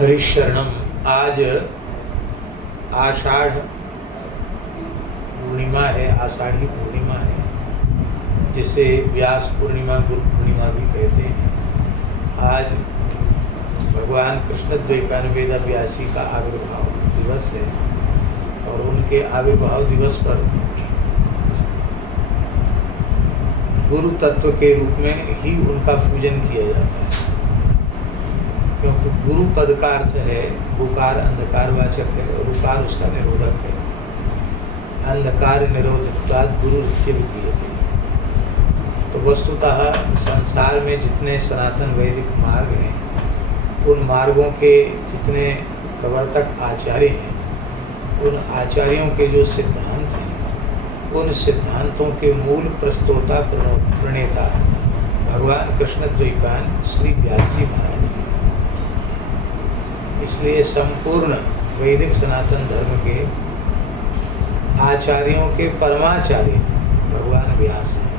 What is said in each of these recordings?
हरिशरणम। आज आषाढ़ पूर्णिमा है, आषाढ़ी पूर्णिमा है, जिसे व्यास पूर्णिमा, गुरु पूर्णिमा भी कहते हैं। आज भगवान कृष्ण द्वैपायन वेद व्यास जी का आविर्भाव दिवस है और उनके आविर्भाव दिवस पर गुरु तत्व के रूप में ही उनका पूजन किया जाता है, क्योंकि गुरु पद का अर्थ है गुकार, अंधकार वाचक है, और उकार उसका निरोधक है। अंधकार निरोधत्वाद गुरु नित्यविद्यते। तो वस्तुतः संसार में जितने सनातन वैदिक मार्ग हैं, उन मार्गों के जितने प्रवर्तक आचार्य हैं, उन आचार्यों के जो सिद्धांत हैं, उन सिद्धांतों के मूल प्रस्तोता प्रणेता भगवान कृष्ण द्वैपायन श्री व्यास जी महाराज हैं। इसलिए संपूर्ण वैदिक सनातन धर्म के आचार्यों के परमाचार्य भगवान व्यास हैं।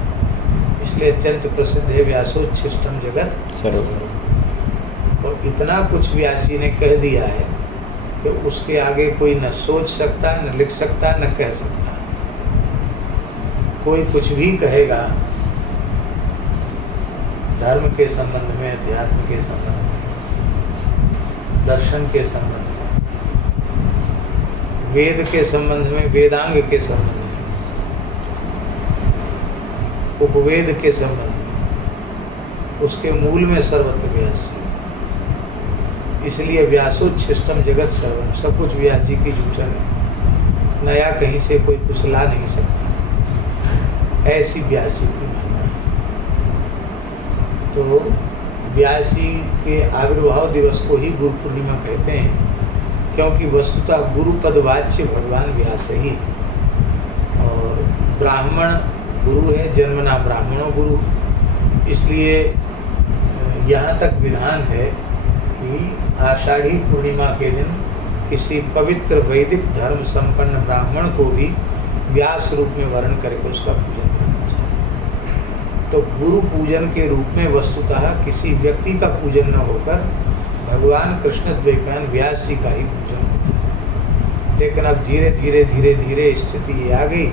इसलिए अत्यंत प्रसिद्ध है व्यासोच्छिष्टम जगत सर्वम्। और इतना कुछ व्यास जी ने कह दिया है कि उसके आगे कोई न सोच सकता, न लिख सकता, न कह सकता। कोई कुछ भी कहेगा धर्म के संबंध में, अध्यात्म के संबंध में, दर्शन के संबंध में, वेद के संबंध में, वेदांग के संबंध में, उपवेद के संबंध में, उसके मूल में सर्वत्र व्यास जी। इसलिए व्यासोच्छिष्टम जगत सर्वम, सब कुछ व्यास जी की जूठन है, नया कहीं से कोई कुछ ला नहीं सकता। ऐसी व्यास जी की मान्यता है। तो व्यास जी के आविर्भाव दिवस को ही गुरु पूर्णिमा कहते हैं, क्योंकि वस्तुतः गुरु पदवाच्य भगवान व्यास ही है। और ब्राह्मण गुरु है, जन्मना ब्राह्मणों गुरु। इसलिए यहाँ तक विधान है कि आषाढ़ी पूर्णिमा के दिन किसी पवित्र वैदिक धर्म संपन्न ब्राह्मण को भी व्यास रूप में वर्ण करके उसका पूजन करना चाहिए। तो गुरु पूजन के रूप में वस्तुतः किसी व्यक्ति का पूजन न होकर भगवान कृष्ण द्वैपायन व्यास जी का ही पूजन होता है। लेकिन अब धीरे धीरे धीरे धीरे स्थिति ये आ गई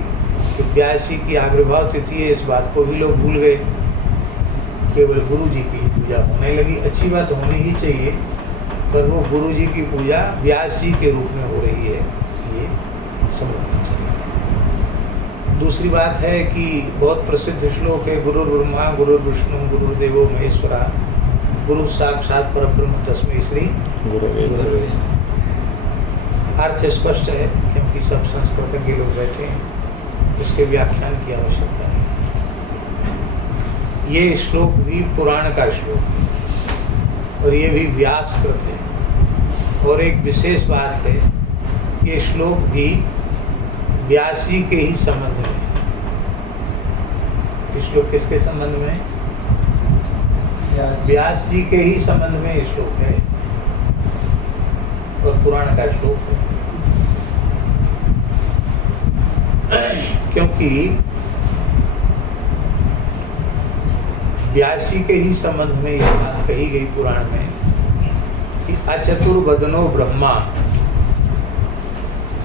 कि व्यास जी की आविर्भाव तिथि है, इस बात को भी लोग भूल गए। केवल गुरु जी की पूजा होने लगी। अच्छी बात होनी ही चाहिए, पर वो गुरु जी की पूजा व्यास जी के रूप में हो रही है, ये समझना चाहिए। दूसरी बात है कि बहुत प्रसिद्ध श्लोक है, गुरु ब्रह्मा गुरु विष्णु गुरुदेवो महेश्वरा गुरु साक्षात परब्रह्म तस्मै श्री गुरवे नमः। अर्थ स्पष्ट है, क्योंकि सब संस्कृत के लोग बैठे हैं, उसके व्याख्यान की आवश्यकता नहीं। ये श्लोक भी पुराण का श्लोक है और ये भी व्यासकृत है। और एक विशेष बात है, ये श्लोक भी व्यास जी के ही संबंध में है। ये श्लोक किसके संबंध में? व्यास जी के ही संबंध में ये श्लोक है और पुराण का श्लोक है। क्योंकि व्यास जी के ही संबंध में यह बात कही गई पुराण में कि अचतुर्वदनो ब्रह्मा,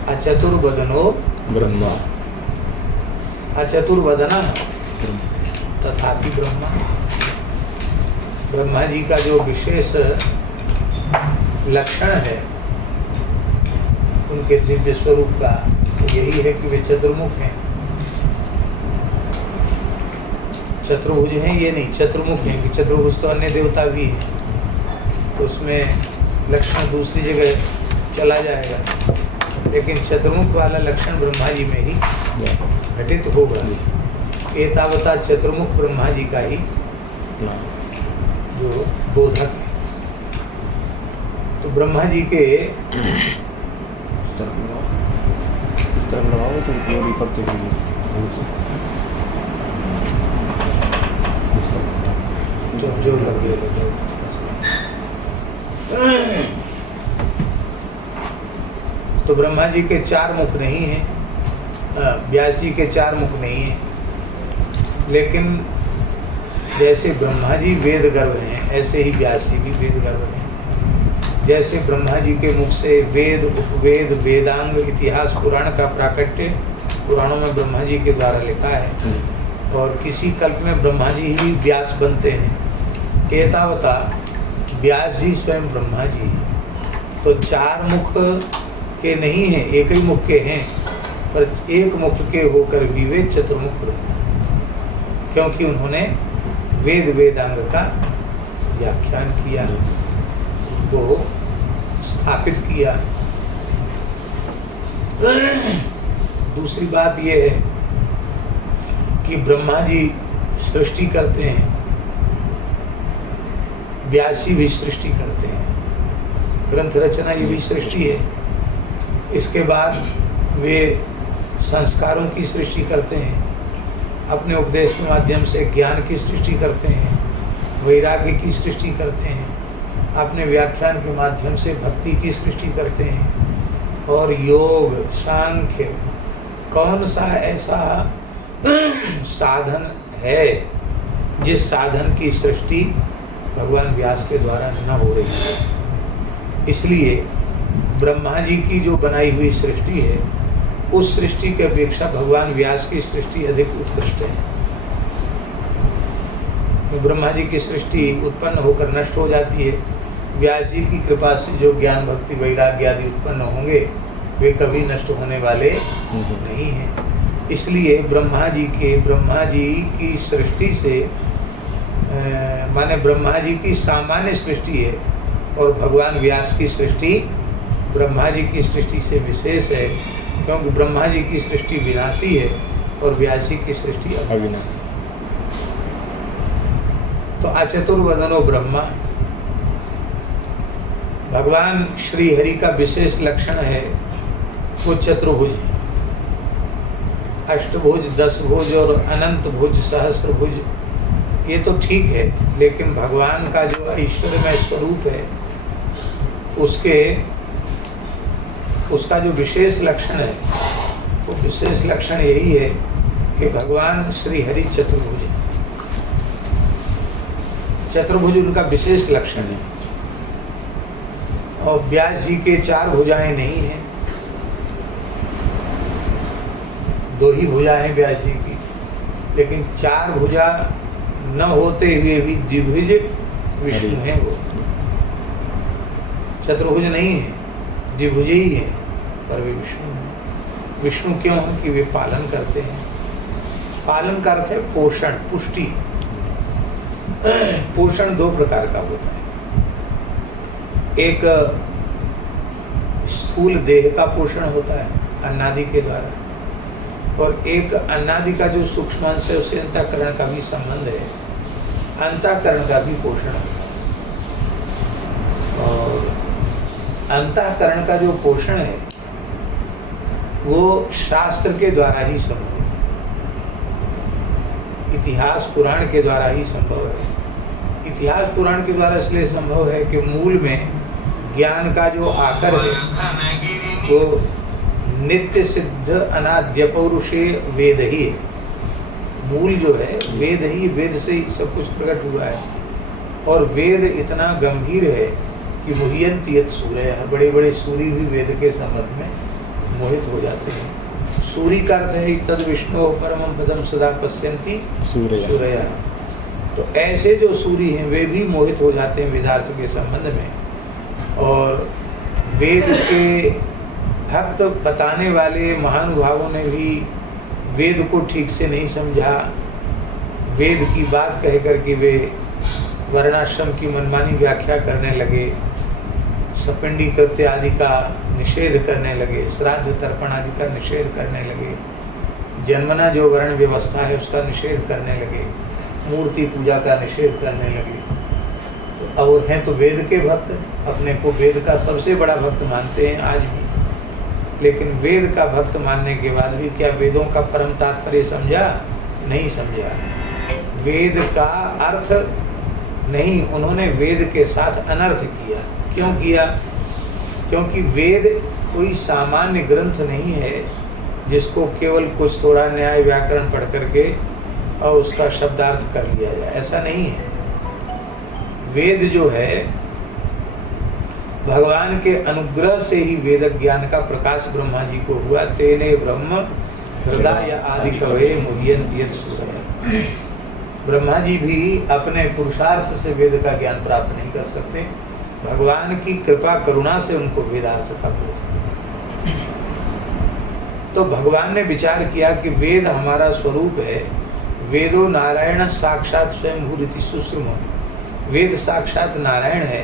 अचतुर्वदनो ब्रह्मा, अचतुर्वदना तथापि ब्रह्मा। ब्रह्मा जी का जो विशेष लक्षण है उनके दिव्य स्वरूप का, यही है कि वे चतुर्मुख हैं। चतुर्भुज हैं ये नहीं, चतुर्मुख हैं। कि चतुर्भुज तो अन्य देवता भी है, तो उसमें लक्षण दूसरी जगह चला जाएगा, लेकिन चतुर्मुख वाला लक्षण ब्रह्मा जी में ही घटित होगा। एतावता चतुर्मुख ब्रह्मा जी का ही जो बोधक है। तो ब्रह्मा जी के जो लगे तो ब्रह्मा जी के चार मुख नहीं हैं, व्यास जी के चार मुख नहीं हैं, लेकिन जैसे ब्रह्मा जी वेद गर्भ हैं, ऐसे ही व्यास जी भी वेद गर्भ हैं। जैसे ब्रह्मा जी के मुख से वेद, उपवेद, वेदांग, इतिहास, पुराण का प्राकट्य पुराणों में ब्रह्मा जी के द्वारा लिखा है, और किसी कल्प में ब्रह्मा जी ही व्यास बनते हैं। एतावता व्यास जी स्वयं ब्रह्मा जी, तो चार मुख के नहीं हैं, एक ही मुख के हैं, पर एक मुख के होकर भी वे चतुर्मुख, क्योंकि उन्होंने वेद वेदांग का व्याख्यान किया, को स्थापित किया। दूसरी बात यह है कि ब्रह्मा जी सृष्टि करते हैं, व्यास जी भी सृष्टि करते हैं, ग्रंथ रचना ये भी सृष्टि है। इसके बाद वे संस्कारों की सृष्टि करते हैं, अपने उपदेश के माध्यम से ज्ञान की सृष्टि करते हैं, वैराग्य की सृष्टि करते हैं, अपने व्याख्यान के माध्यम से भक्ति की सृष्टि करते हैं। और योग, सांख्य, कौन सा ऐसा साधन है जिस साधन की सृष्टि भगवान व्यास के द्वारा न हो रही है। इसलिए ब्रह्मा जी की जो बनाई हुई सृष्टि है, उस सृष्टि की अपेक्षा भगवान व्यास की सृष्टि अधिक उत्कृष्ट है। तो ब्रह्मा जी की सृष्टि उत्पन्न होकर नष्ट हो जाती है, व्यास जी की कृपा से जो ज्ञान, भक्ति, वैराग्य आदि उत्पन्न होंगे वे कभी नष्ट होने वाले नहीं हैं। इसलिए ब्रह्मा जी की सृष्टि से माने ब्रह्मा जी की सामान्य सृष्टि है, और भगवान व्यास की सृष्टि ब्रह्मा जी की सृष्टि से विशेष है, क्योंकि ब्रह्मा जी की सृष्टि विनाशी है और व्यास जी की सृष्टि अविनाशी। तो अचतुर्वदनो ब्रह्मा, भगवान श्री हरि का विशेष लक्षण है वो चतुर्भुज, अष्टभुज, दशभुज और अनंत भुज, सहस्रभुज, ये तो ठीक है, लेकिन भगवान का जो ऐश्वर्यमय स्वरूप है उसका जो विशेष लक्षण है, वो विशेष लक्षण यही है कि भगवान श्री हरि चतुर्भुज है। चतुर्भुज उनका विशेष लक्षण है, और व्यास जी के चार भुजाएं नहीं हैं, दो ही भुजा हैं व्यास जी की, लेकिन चार भुजा न होते हुए भी द्विभुज विष्णु हैं। वो चतुर्भुज नहीं है, द्विभुज ही है, पर वे विष्णु हैं। विष्णु क्यों? कि वे पालन करते हैं। पालन का अर्थ है पोषण, पुष्टि। पोषण दो प्रकार का होता है, एक स्थूल देह का पोषण होता है अन्नादि के द्वारा, और एक अन्नादि का जो सूक्ष्म अंश है उससे अंतःकरण का भी संबंध है, अंतःकरण का भी पोषण है। और अंतःकरण का जो पोषण है वो शास्त्र के द्वारा ही संभव है, इतिहास पुराण के द्वारा ही संभव है। इतिहास पुराण के द्वारा इसलिए संभव है कि मूल में ज्ञान का जो आकर है वो नित्य सिद्ध अनाद्य पौरुषेय वेद ही है। मूल जो है वेद ही, वेद से ही सब कुछ प्रकट हुआ है, और वेद इतना गंभीर है कि मुह्यन्ति यत् सूरयः, बड़े बड़े सूरी भी वेद के संबंध में मोहित हो जाते हैं। सूरी का अर्थ है तद विष्णु परमं पदम सदा पश्यन्ति सूरयः। तो ऐसे जो सूरी हैं वे भी मोहित हो जाते हैं वेदार्थ के संबंध में, और वेद के भक्त बताने वाले महानुभावों ने भी वेद को ठीक से नहीं समझा। वेद की बात कह करके वे वर्णाश्रम की मनमानी व्याख्या करने लगे, सपिंडी कृत्य आदि का निषेध करने लगे, श्राद्ध तर्पण आदि का निषेध करने लगे, जन्मना जो वर्ण व्यवस्था है उसका निषेध करने लगे, मूर्ति पूजा का निषेध करने लगे। तो अब हैं तो वेद के भक्त, अपने को वेद का सबसे बड़ा भक्त मानते हैं आज भी, लेकिन वेद का भक्त मानने के बाद भी क्या वेदों का परम तात्पर्य समझा? नहीं समझा। वेद का अर्थ नहीं, उन्होंने वेद के साथ अनर्थ किया। क्यों किया? क्योंकि वेद कोई सामान्य ग्रंथ नहीं है जिसको केवल कुछ थोड़ा न्याय व्याकरण पढ़ करके और उसका शब्दार्थ कर लिया जाए, ऐसा नहीं है। वेद जो है भगवान के अनुग्रह से ही वेद ज्ञान का प्रकाश ब्रह्मा जी को हुआ। तेने ब्रह्म हृदय आदि कवे मुह्यन्ति यत् सूरयः। ब्रह्मा जी भी अपने पुरुषार्थ से वेद का ज्ञान प्राप्त नहीं कर सकते, भगवान की कृपा करुणा से उनको वेदार्थ का बोध। तो भगवान ने विचार किया कि वेद हमारा स्वरूप है, वेदो नारायण साक्षात स्वयं भूरिति सुश्रुम, वेद साक्षात नारायण है।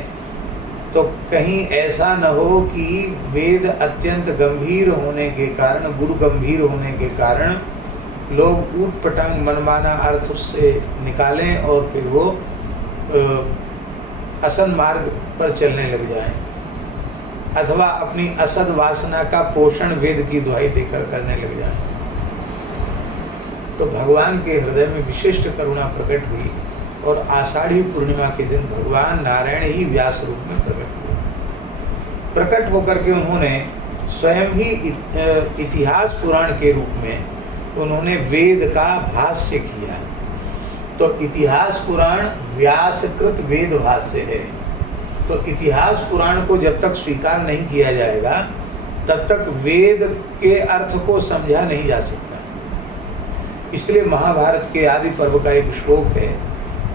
तो कहीं ऐसा न हो कि वेद अत्यंत गंभीर होने के कारण, गुरु गंभीर होने के कारण लोग ऊट पटांग मनमाना अर्थ उससे निकालें और फिर वो असन मार्ग पर चलने लग जाएं, अथवा अपनी असद वासना का पोषण वेद की दुहाई देकर करने लग जाएं। तो भगवान के हृदय में विशिष्ट करुणा प्रकट हुई और आषाढ़ी पूर्णिमा के दिन भगवान नारायण ही व्यास रूप में प्रकट हुए। प्रकट होकर के उन्होंने स्वयं ही इतिहास पुराण के रूप में उन्होंने वेद का भाष्य किया। तो इतिहास पुराण व्यासकृत वेद भाष्य है। तो इतिहास पुराण को जब तक स्वीकार नहीं किया जाएगा तब तक वेद के अर्थ को समझा नहीं जा सकता। इसलिए महाभारत के आदि पर्व का एक श्लोक है,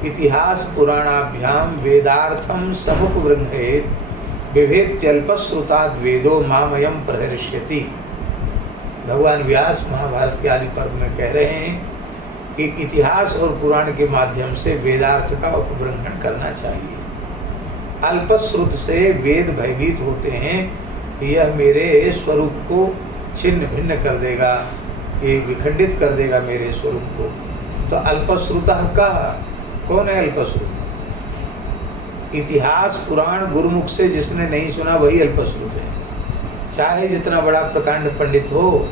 इतिहास पुराणाभ्याम वेदार्थम समुपबृंहेत विभेत्यल्पश्रुताद् वेदो मामयम प्रहर्ष्यति। भगवान व्यास महाभारत के आदि पर्व में कह रहे हैं कि इतिहास और पुराण के माध्यम से वेदार्थ का उपबृंहण करना चाहिए। अल्पश्रुत से वेद भयभीत होते हैं, यह मेरे स्वरूप को छिन्न भिन्न कर देगा, ये विखंडित कर देगा मेरे स्वरूप को। तो अल्पश्रुतः का कौन है अल्पश्रुत? इतिहास पुराण गुरुमुख से जिसने नहीं सुना वही अल्पश्रुत है। चाहे जितना बड़ा प्रकांड पंडित हो,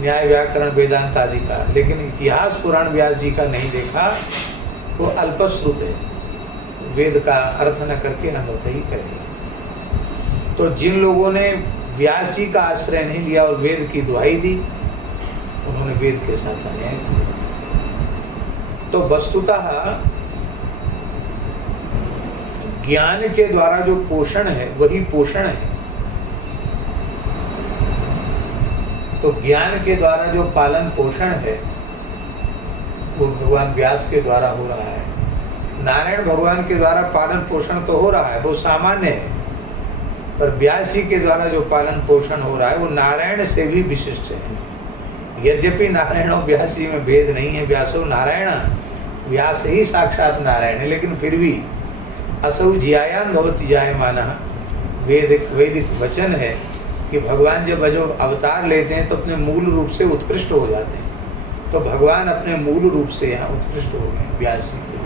न्याय व्याकरण वेदांत आदि का, लेकिन इतिहास पुराण व्यास जी का नहीं देखा वो अल्पश्रुत है, वेद का अर्थ न करके अनर्थ ही करेगा। तो जिन लोगों ने व्यास जी का आश्रय नहीं लिया और वेद की दुहाई दी, उन्होंने वेद के साथ अन्याय किया। तो वस्तुतः ज्ञान के द्वारा जो पोषण है वही पोषण है। तो ज्ञान के द्वारा जो पालन पोषण है वो भगवान व्यास के द्वारा हो रहा है। नारायण भगवान के द्वारा पालन पोषण तो हो रहा है, वो सामान्य है, पर व्यास जी के द्वारा जो पालन पोषण हो रहा है वो नारायण से भी विशिष्ट है। यद्यपि नारायण और व्यास जी में भेद नहीं है, व्यासो नारायण, व्यास ही साक्षात नारायण है, लेकिन फिर भी असौ ज्यायान भवति जायमानः वैदिक वचन है कि भगवान जब अवतार लेते हैं तो अपने मूल रूप से उत्कृष्ट हो जाते हैं। तो भगवान अपने मूल रूप से यहाँ उत्कृष्ट हो गए व्यास जी के।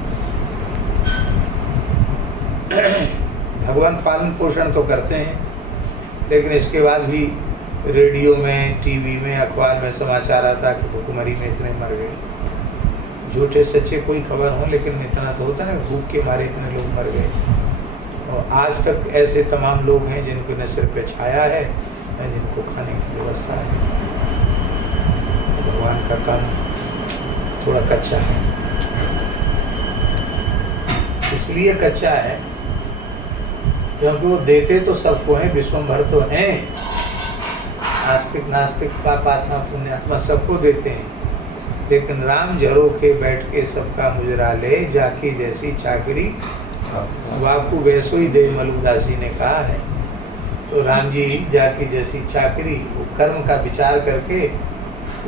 भगवान पालन पोषण तो करते हैं, लेकिन इसके बाद भी रेडियो में, टीवी में, अखबार में समाचार आता कि भूखमरी में इतने मर गए। झूठे सच्चे कोई खबर हो, लेकिन इतना तो होता है ना, भूख के मारे इतने लोग मर गए। और आज तक ऐसे तमाम लोग हैं जिनको न सिर पे छाया है न जिनको खाने की व्यवस्था है। भगवान का काम थोड़ा कच्चा है। इसलिए कच्चा है क्योंकि वो देते तो सबको हैं, विश्वभर तो हैं, आस्तिक नास्तिक पापात्मा पुण्यात्मा सबको देते हैं, लेकिन राम जरो के बैठ के सबका मुजरा ले, जाकी जैसी चाकरी वाकू वैसो ही दे, मलुदास जी ने कहा है। तो राम जी जाकी जैसी चाकरी, वो कर्म का विचार करके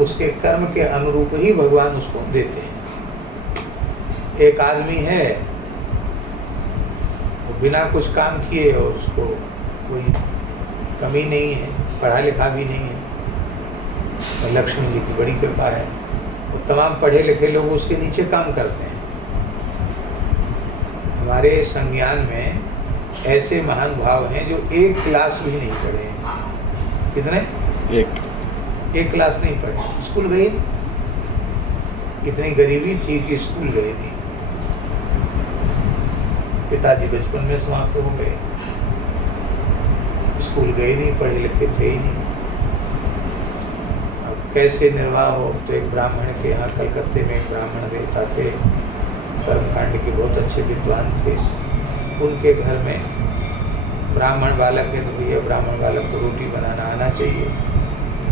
उसके कर्म के अनुरूप ही भगवान उसको देते हैं। एक आदमी है वो बिना कुछ काम किए और उसको कोई कमी नहीं है, पढ़ा लिखा भी नहीं है, लक्ष्मी जी की बड़ी कृपा है, वो तमाम पढ़े लिखे लोग उसके नीचे काम करते हैं। हमारे संज्ञान में ऐसे महान भाव हैं जो एक क्लास भी नहीं पढ़े हैं। कितने? एक क्लास नहीं पढ़े, स्कूल गए नहीं। इतनी गरीबी थी कि स्कूल गए नहीं। पिताजी बचपन में समाप्त हो गए, स्कूल गए नहीं, पढ़े लिखे थे ही नहीं। अब कैसे निर्वाह हो? तो एक ब्राह्मण के यहाँ कलकत्ते में एक ब्राह्मण देवता थे, कर्मकांड के बहुत अच्छे विद्वान थे। उनके घर में ब्राह्मण बालक है तो भैया ब्राह्मण बालक को रोटी बनाना आना चाहिए,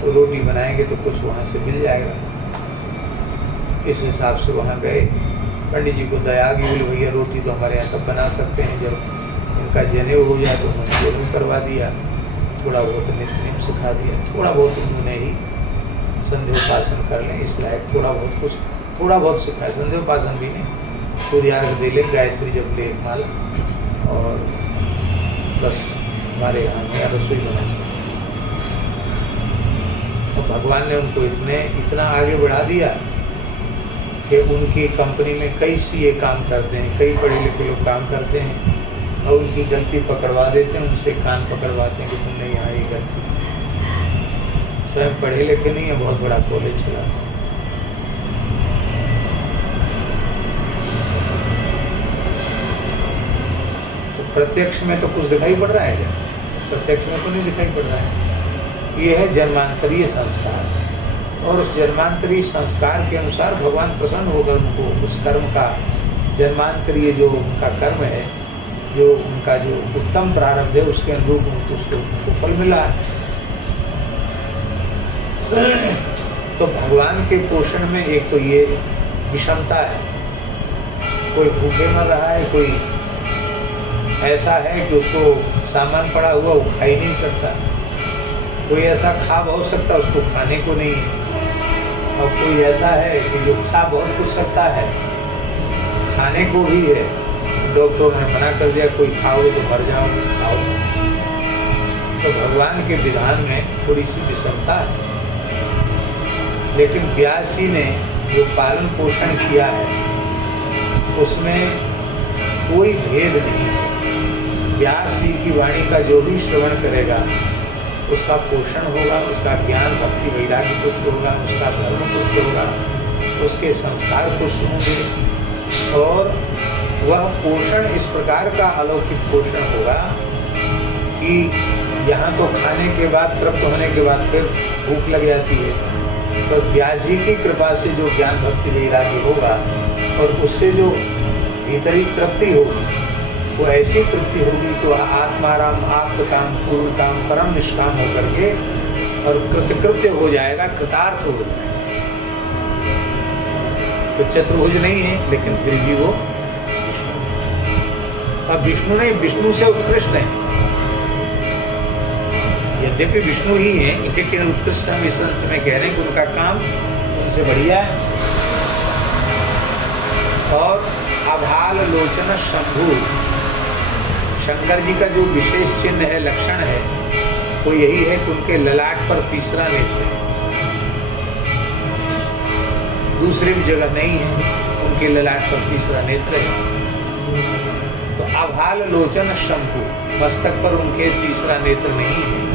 तो रोटी बनाएंगे तो कुछ वहाँ से मिल जाएगा। इस हिसाब से वहाँ गए, पंडित जी को दया आ गई, बोले भैया रोटी तो हमारे यहाँ तब बना सकते हैं जब उनका जनेऊ हो जाए, तो उन्होंने जनेऊ करवा दिया, थोड़ा बहुत नित्य नियम सिखा दिया, थोड़ा बहुत उन्होंने ही संध्योपासन कर लें इस लायक थोड़ा बहुत सिखाया, संध्योपासन भी नहीं, सूर्यार्घ दे ले, गायत्री जब ले एक माला, और बस हमारे यहाँ रसोई बना सकते। तो भगवान ने उनको इतना आगे बढ़ा दिया कि उनकी कंपनी में कई सीए काम करते हैं, कई पढ़े लिखे लोग काम करते हैं, और उनकी गलती पकड़वा देते हैं, उनसे कान पकड़वाते हैं कि तुमने यहाँ ये गलती। स्वयं पढ़े लिखे नहीं है, बहुत बड़ा कॉलेज चला। तो प्रत्यक्ष में तो कुछ दिखाई पड़ रहा है क्या? प्रत्यक्ष में तो नहीं दिखाई पड़ रहा है। ये है जन्मांतरीय संस्कार, और उस जन्मांतरीय संस्कार के अनुसार भगवान प्रसन्न होकर उनको उस कर्म का जन्मांतरीय जो उनका कर्म है, जो उनका जो उत्तम प्रारब्ध है, उसके अनुरूप उसको फल मिला है। तो भगवान के पोषण में एक तो ये विषमता है, कोई भूखे मर रहा है, कोई ऐसा है कि उसको सामान पड़ा हुआ वो खा ही नहीं सकता, कोई ऐसा खा बहुत सकता उसको खाने को नहीं है, और कोई ऐसा है कि जो खा बहुत कुछ सकता है खाने को भी है, डॉक्टरों ने मना कर दिया कोई खाओगे तो मर जाओगे, खाओ। तो भगवान के विधान में थोड़ी सी विषमता है, लेकिन व्यास जी ने जो पालन पोषण किया है उसमें कोई भेद नहीं है। व्यास जी की वाणी का जो भी श्रवण करेगा उसका पोषण होगा, उसका ज्ञान भक्ति वैराग्य पुष्ट होगा, उसका धर्म पुष्ट होगा, उसके संस्कार पुष्ट होंगे, और वह पोषण इस प्रकार का अलौकिक पोषण होगा कि यहाँ तो खाने के बाद तृप्त होने के बाद फिर भूख लग जाती है, तो व्यास जी की कृपा से जो ज्ञान भक्ति वैराग्य होगा और उससे जो भीतरी तृप्ति होगी वो ऐसी तृप्ति होगी तो आत्माराम आप्त काम पूर्ण काम परम निष्काम होकर के और कृतकृत्य हो जाएगा, कृतार्थ हो जाएगा। तो चतुर्भुज नहीं है लेकिन फिर भी वो अब विष्णु नहीं, विष्णु से उत्कृष्ट है। यद्यपि विष्णु ही है लेकिन उत्कृष्ट हम इस अंश में कह रहे हैं कि उनका काम उनसे बढ़िया है। और अभाल लोचन शंभु, शंकर जी का जो विशेष चिन्ह है, लक्षण है, वो यही है कि उनके ललाट पर तीसरा नेत्र है, दूसरी भी जगह नहीं है, उनके ललाट पर तीसरा नेत्र है। तो अभाल लोचन शंभु, मस्तक पर उनके तीसरा नेत्र नहीं है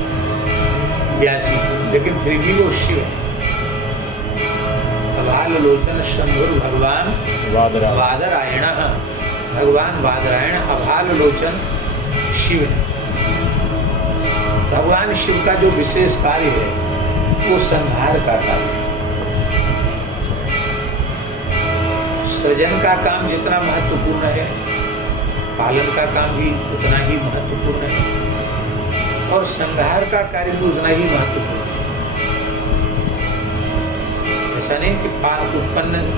व्यासी, लेकिन फिर भी वो शिव है। अभाल लोचन शंभु भगवान वादरायण, भगवान वादरायण अभाल लोचन शिव है। भगवान शिव का जो विशेष कार्य है वो संहार का कार्य है। सृजन का काम जितना महत्वपूर्ण है, पालन का काम भी उतना ही महत्वपूर्ण है, और संहार का कार्य भी उतना ही महत्वपूर्ण है। ऐसा नहीं कि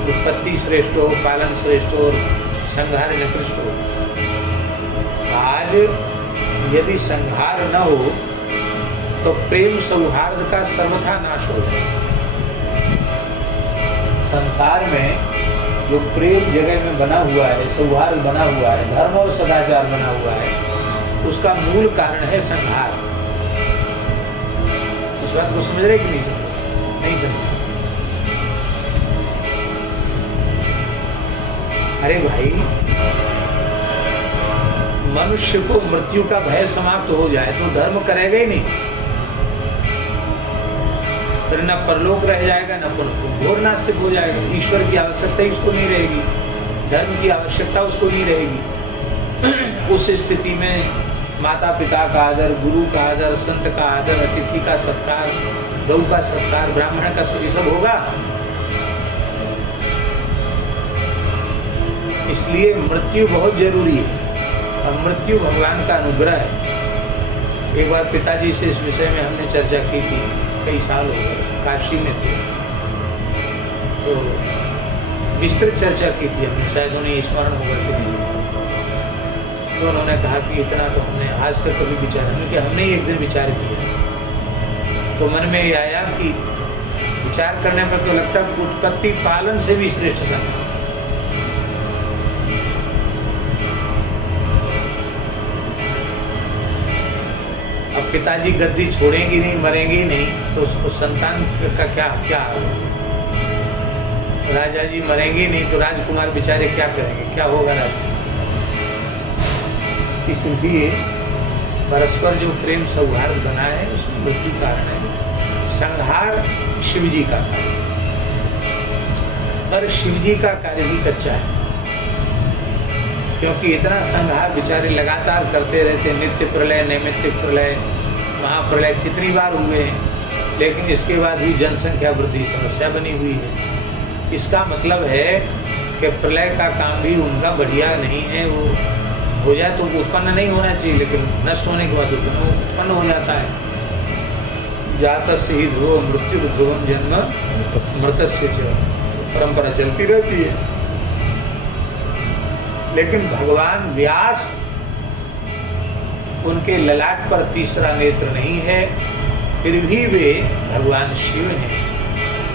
उत्पत्ति श्रेष्ठ हो, पालन श्रेष्ठ हो, संहार निकृष्ट हो। आज यदि संहार न हो तो प्रेम सौहार्द का सर्वथा नाश हो जाए। संसार में जो प्रेम जगह में बना हुआ है, सौहार्द बना हुआ है, धर्म और सदाचार बना हुआ है, उसका मूल कारण है संहार। इस बात को समझ रहे कि नहीं समझ? नहीं समझ। अरे भाई, मनुष्य को मृत्यु का भय समाप्त हो जाए तो धर्म करेगा ही नहीं, फिर न परलोक रह जाएगा न परलोक, घोर नास्तिक हो जाएगा। ईश्वर की आवश्यकता ही उसको नहीं रहेगी, धर्म की आवश्यकता उसको नहीं रहेगी। उस स्थिति में माता पिता का आदर, गुरु का आदर, संत का आदर, अतिथि का सत्कार, गौ का सत्कार, ब्राह्मण का सब होगा। इसलिए मृत्यु बहुत जरूरी है, और मृत्यु भगवान का अनुग्रह है। एक बार पिताजी से इस विषय में हमने चर्चा की थी, कई साल हो गए, काशी में थे, तो विस्तृत चर्चा की थी हमने, शायद उन्हें स्मरण होगा कि नहीं। तो उन्होंने कहा कि इतना तो हमने आज तक कभी विचार नहीं किया। हमने एक दिन विचार किया तो मन में ये आया कि विचार करने पर तो लगता है उत्पत्ति पालन से भी श्रेष्ठ संघ। अब पिताजी गद्दी छोड़ेंगी नहीं, मरेंगी नहीं, तो उसको संतान का क्या राजा जी मरेंगे नहीं तो राजकुमार बेचारे क्या करेंगे, क्या होगा राजकुमार। इसलिए परस्पर जो प्रेम सौहार्द बना है उसमें मृत्यु कारण है। संहार शिव जी का कार्य, पर शिव जी का कार्य भी कच्चा है, क्योंकि इतना संहार बेचारे लगातार करते रहते, नित्य प्रलय नैमित्तिक प्रलय महाप्रलय कितनी बार हुए हैं, लेकिन इसके बाद भी जनसंख्या वृद्धि समस्या बनी हुई है। इसका मतलब है कि प्रलय का काम भी उनका बढ़िया नहीं है। वो हो जाए तो उत्पन्न नहीं होना चाहिए, लेकिन नष्ट होने के बाद उत्पन्न हो जाता है। जातस्य ही ध्रुव मृत्यु ध्रुवम जन्म मृतस्य च, परंपरा चलती रहती है। लेकिन भगवान व्यास, उनके ललाट पर तीसरा नेत्र नहीं है, फिर भी वे भगवान शिव हैं,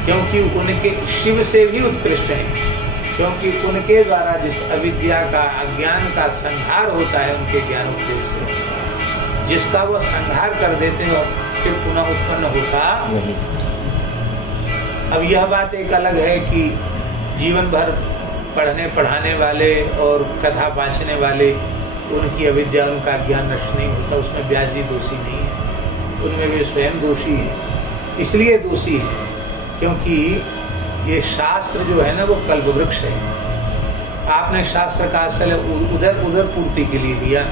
क्योंकि उनके शिव से भी उत्कृष्ट हैं, क्योंकि उनके द्वारा जिस अविद्या का अज्ञान का संहार होता है उनके ज्ञान उपदेश से, जिसका वो संहार कर देते हैं और फिर पुनः उत्पन्न होता नहीं। अब यह बात एक अलग है कि जीवन भर पढ़ने पढ़ाने वाले और कथा बाँचने वाले, उनकी अविद्या उनका ज्ञान नष्ट नहीं होता, उसमें व्यास जी दोषी नहीं है, उनमें वे स्वयं दोषी हैं। इसलिए दोषी है क्योंकि ये शास्त्र जो है ना वो कल्पवृक्ष है। आपने शास्त्र का असल उधर पूर्ति के लिए लिया,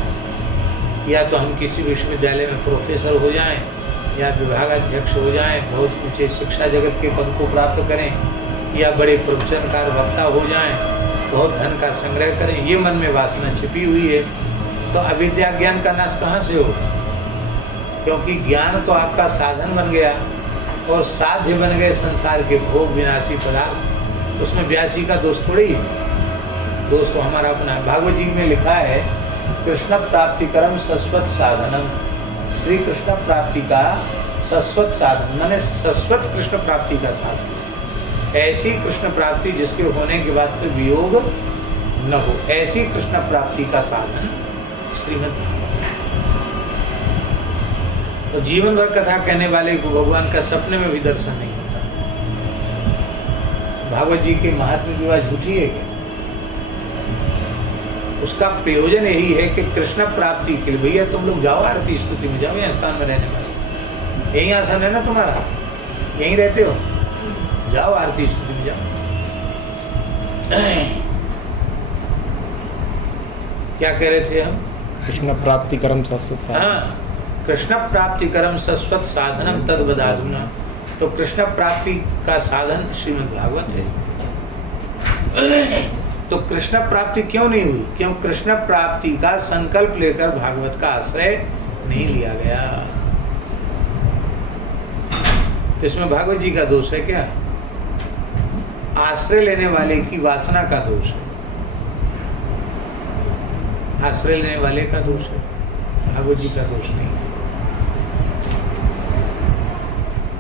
या तो हम किसी विश्वविद्यालय में प्रोफेसर हो जाएं, या विभागाध्यक्ष हो जाएं, बहुत ऊंचे शिक्षा जगत के पद को प्राप्त करें, या बड़े प्रवचनकार वक्ता हो जाएं, बहुत धन का संग्रह करें। ये मन में वासना छिपी हुई है, तो अविद्या ज्ञान का नाश कहाँ से हो? क्योंकि ज्ञान तो आपका साधन बन गया और साध्य बन गए संसार के भोग विनाशी पदार्थ। उसमें व्यास जी का दोष थोड़ी है, दोष तो हमारा अपना है। भागवत जी में लिखा है कृष्ण प्राप्तिकरम शाश्वत साधनम, श्री कृष्ण प्राप्ति का शाश्वत साधन, माने शाश्वत कृष्ण प्राप्ति का साधन, ऐसी कृष्ण प्राप्ति जिसके होने के बाद फिर वियोग न हो, ऐसी कृष्ण प्राप्ति का साधन श्रीमद् भागवत। तो जीवन भर कथा कहने वाले को भगवान का सपने में भी दर्शन नहीं होता। भागवत जी के महात्म्य की बात झूठी है क्या? उसका प्रयोजन यही है कि कृष्ण प्राप्ति के लिए, भैया तुम लोग जाओ आरती स्तुति में जाओ, यहाँ स्थान में रहने वाले, यही आसन है ना तुम्हारा, यहीं रहते हो, जाओ आरती स्तुति में जाओ। क्या कह रहे थे हम? कृष्ण प्राप्ति कर्म शाश्वत साधन। हाँ, कृष्ण प्राप्ति कर्म शाश्वत साधनम तद बदालूना। तो कृष्ण प्राप्ति का साधन श्रीमद् भागवत है। तो कृष्ण प्राप्ति क्यों नहीं हुई? क्यों कृष्ण प्राप्ति का संकल्प लेकर भागवत का आश्रय नहीं लिया गया। इसमें भागवत जी का दोष है क्या? आश्रय लेने वाले की वासना का दोष है, आश्रय लेने वाले का दोष है, भागवत जी का दोष नहीं।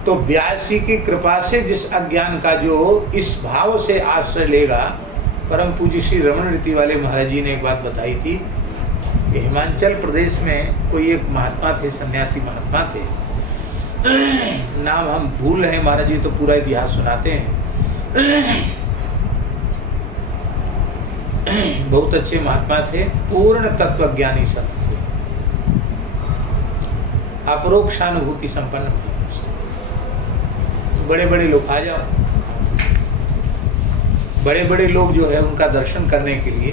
तो व्यास जी की कृपा से जिस अज्ञान का जो इस भाव से आश्रय लेगा, परम पूज्य श्री रमण रीति वाले महाराज जी ने एक बात बताई थी कि हिमाचल प्रदेश में कोई एक महात्मा थे, सन्यासी महात्मा थे, नाम हम भूल रहे, महाराज जी तो पूरा इतिहास सुनाते हैं। बहुत अच्छे महात्मा थे, पूर्ण तत्वज्ञानी संत थे, अपरोक्षानुभूति संपन्न। बड़े बड़े लोग आ जाओ, बड़े बड़े लोग जो है उनका दर्शन करने के लिए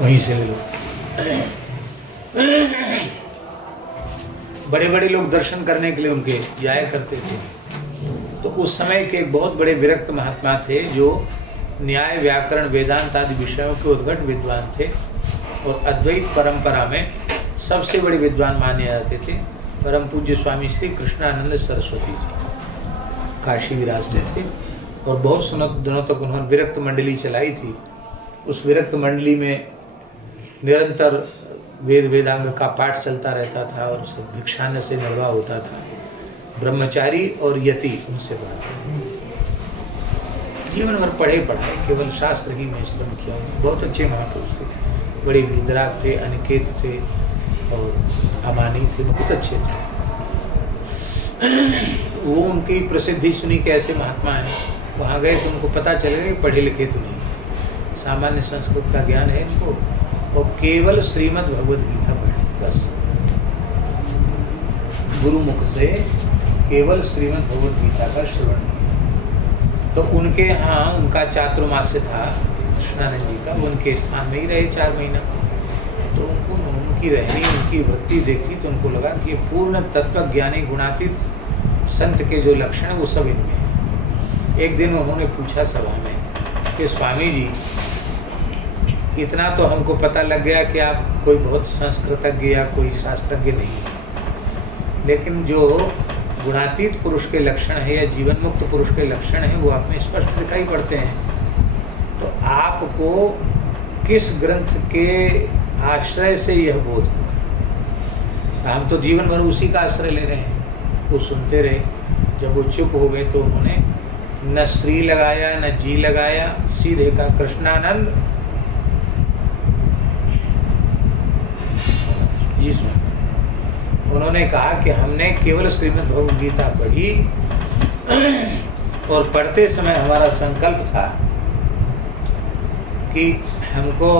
वहीं से ले लो। बड़े बड़े लोग दर्शन करने के लिए उनके जाया करते थे। तो उस समय के एक बहुत बड़े विरक्त महात्मा थे जो न्याय, व्याकरण, वेदांत आदि विषयों के उद्घट विद्वान थे और अद्वैत परंपरा में सबसे बड़े विद्वान माने जाते थे। परम पूज्य स्वामी श्री कृष्णानंद सरस्वती जी काशी विराजते थे और बहुत दिनों तक उन्होंने विरक्त मंडली चलाई थी। उस विरक्त मंडली में निरंतर वेद वेदांग का पाठ चलता रहता था और भिक्षान्न से निर्वाह होता था। ब्रह्मचारी और यति उनसे पढ़ा, जीवन भर पढ़े पढ़ाए, केवल शास्त्र ही में श्रम किया। बहुत अच्छे महापुरुष थे, बड़े वितराग थे, अनिकेत थे और अमानी थे, बहुत अच्छे थे। वो उनकी प्रसिद्धि सुनी कि ऐसे महात्मा हैं, वहाँ गए तो उनको पता चलेगा कि पढ़े लिखे तो नहीं, सामान्य संस्कृत का ज्ञान है इनको और केवल श्रीमद् भगवद गीता पढ़े बस। गुरुमुख से केवल श्रीमद् भगवद गीता का श्रवण किया। तो उनके यहाँ उनका चातुर्मास्य था कृष्णानंद जी का, उनके स्थान में ही रहे 4 महीना। तो उनको उनकी रहनी, उनकी वृत्ति देखी तो उनको लगा कि पूर्ण तत्व ज्ञानी गुणातीत संत के जो लक्षण है वो सब इनमें है। एक दिन उन्होंने पूछा सभा में कि स्वामी जी, इतना तो हमको पता लग गया कि आप कोई बहुत संस्कृतज्ञ या कोई शास्त्रज्ञ नहीं है, लेकिन जो गुणातीत पुरुष के लक्षण है या जीवन मुक्त पुरुष के लक्षण है वो आप में स्पष्ट दिखाई पड़ते हैं। तो आपको किस ग्रंथ के आश्रय से यह बोध हुआ? हम तो जीवन भर उसी का आश्रय ले रहे हैं। वो सुनते रहे। जब वो चुप हो गए तो उन्होंने न श्री लगाया न जी लगाया, सीधे का कृष्णानंद जी सुन। उन्होंने कहा कि हमने केवल श्रीमद् भगवद गीता पढ़ी और पढ़ते समय हमारा संकल्प था कि हमको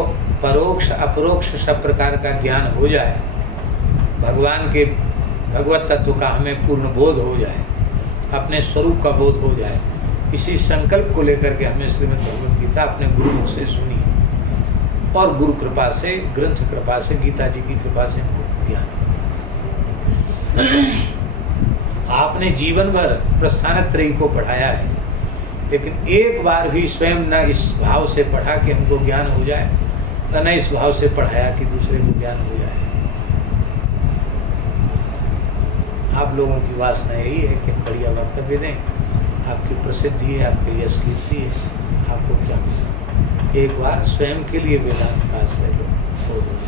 परोक्ष अपरोक्ष सब प्रकार का ज्ञान हो जाए, भगवान के भगवत तत्व का हमें पूर्ण बोध हो जाए, अपने स्वरूप का बोध हो जाए। इसी संकल्प को लेकर के हमने श्रीमद् भगवद गीता अपने गुरुमुख से सुनी और गुरु कृपा से, ग्रंथ कृपा से, गीता जी की कृपा से हमको ज्ञान। आपने जीवन भर प्रस्थानत्रयी को पढ़ाया है, लेकिन एक बार भी स्वयं न इस भाव से पढ़ा कि हमको ज्ञान हो जाए, न इस भाव से पढ़ाया कि दूसरे को ज्ञान हो जाए। आप लोगों की वासना यही है कि बढ़िया वक्तव्य दें, आपकी प्रसिद्धि है, आपकी यश कीर्ति है, आपको क्या मिले। एक बार स्वयं के लिए वेदांत का आश्रय लो, हो जाए।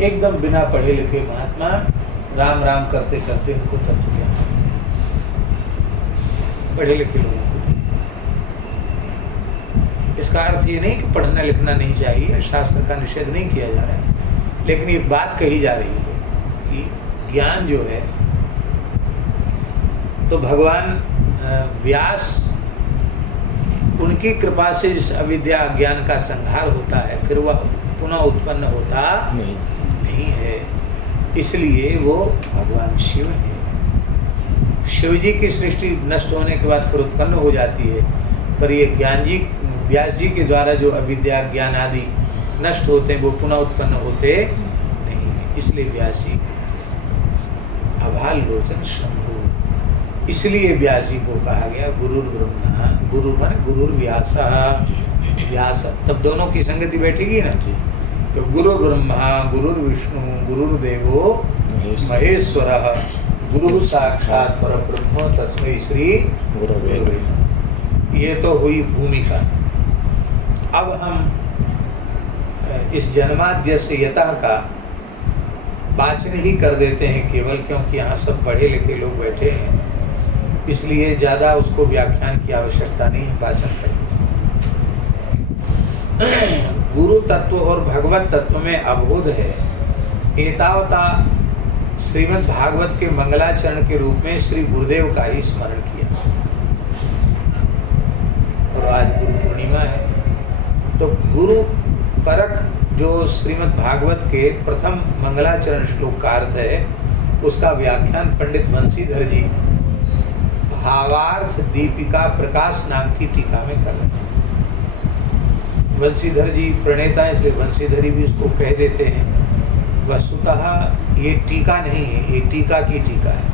एकदम बिना पढ़े लिखे महात्मा राम राम करते करते उनको तत्व ज्ञान, पढ़े लिखे लोगों को। इसका अर्थ ये नहीं कि पढ़ना लिखना नहीं चाहिए, शास्त्र का निषेध नहीं किया जा रहा है, लेकिन एक बात कही जा रही है कि ज्ञान जो है तो भगवान व्यास उनकी कृपा से जिस अविद्या ज्ञान का संहार होता है फिर वह पुनः उत्पन्न होता नहीं है। इसलिए वो भगवान शिव है। शिव जी की सृष्टि नष्ट होने के बाद फिर उत्पन्न हो जाती है, पर ये व्यास जी के द्वारा जो अविद्या ज्ञान आदि नष्ट होते हैं वो पुनः उत्पन्न होते नहीं है। इसलिए व्यास जी अभाल लोचन शंभु, इसलिए व्यास जी को कहा गया गुरुर ब्रह्मा, गुरु माने गुरुर व्यासा, व्यास। तब दोनों की संगति बैठेगी ना जी। तो गुरु ब्रह्मा गुरुर विष्णु गुरुर्देवो महेश्वरः, गुरु साक्षात परब्रह्म तस्मै श्री गुरवे नमः। ये तो हुई भूमिका। अब हम इस जन्माद्य से यतः का वाचन ही कर देते हैं केवल, क्योंकि यहाँ सब पढ़े लिखे लोग बैठे हैं, इसलिए ज़्यादा उसको व्याख्यान की आवश्यकता नहीं है, वाचन कर। गुरु तत्व और भगवत तत्व में अबोध है। एतावता श्रीमद् भागवत के मंगलाचरण के रूप में श्री गुरुदेव का ही स्मरण किया। और आज गुरु पूर्णिमा है, तो गुरु परक जो श्रीमद् भागवत के प्रथम मंगलाचरण श्लोक का अर्थ है उसका व्याख्यान पंडित बंशीधर जी भावार्थ दीपिका प्रकाश नाम की टीका में कर रहे हैं। बंशीधर जी प्रणेता, इसलिए बंशीधरी भी उसको कह देते हैं। वस्तुतः ये टीका नहीं है, ये टीका की टीका है।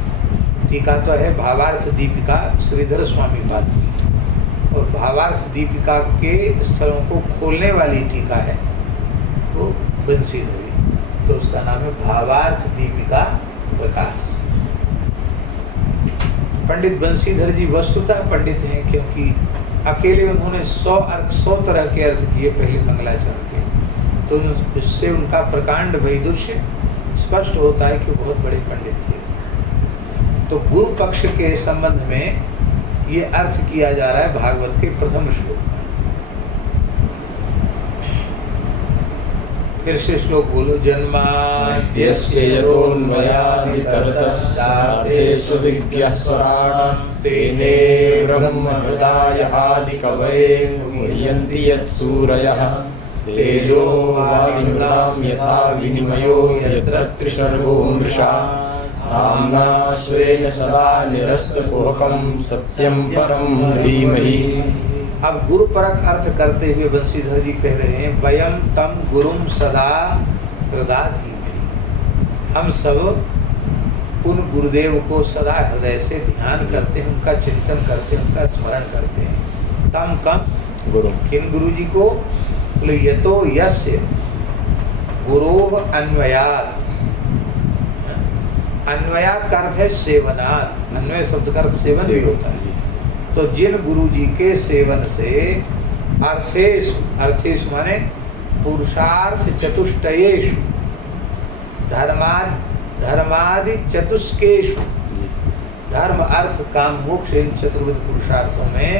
टीका तो है भावार्थ दीपिका श्रीधर स्वामी पाद की, और भावार्थ दीपिका के स्थलों को खोलने वाली टीका है वो बंसीधरी, तो उसका नाम है भावार्थ दीपिका प्रकाश। पंडित बंसीधर जी वस्तुतः पंडित हैं, क्योंकि अकेले उन्होंने 100 तरह के अर्थ किए पहले मंगलाचरण के, तो इससे उनका प्रकांड वैदुष्य स्पष्ट होता है कि बहुत बड़े पंडित थे। तो गुरु पक्ष के संबंध में ये अर्थ किया जा रहा है भागवत के प्रथम श्लोक में। फिर से श्लोक बोलो। जन्माद्यस्य यतोऽन्वयादितरतश्चार्थेषु विज्ञः तेने ब्रह्महृदाय आदिकवये मुह्यन्ति यत्सूरयः तेजो वारिमृदां यथा विनिमयो यत्र त्रिसर्गो मृषा धाम्ना स्वेन सदा निरस्तकुहकं सत्यं परं धीमहि। अब गुरु परक अर्थ करते हुए बंसीधर जी कह रहे हैं वयम तम गुरुम सदा हृदय धीमहि, हम सब उन गुरुदेव को सदा हृदय से ध्यान करते हैं, उनका चिंतन करते हैं, उनका स्मरण करते हैं। तम कम गुरु, किन गुरु जी को? यतो यस्य गुरोः अन्वयात्, अन्वयात का अर्थ है सेवनात्, अन्वय शब्द का अर्थ सेवन भी होता है। तो जिन गुरु जी के सेवन से अर्थेषु माने पुरुषार्थ चतुष्टयेषु धर्मादि चतुष्केषु, धर्म अर्थ काम मोक्ष इन चतुर्विध पुरुषार्थों में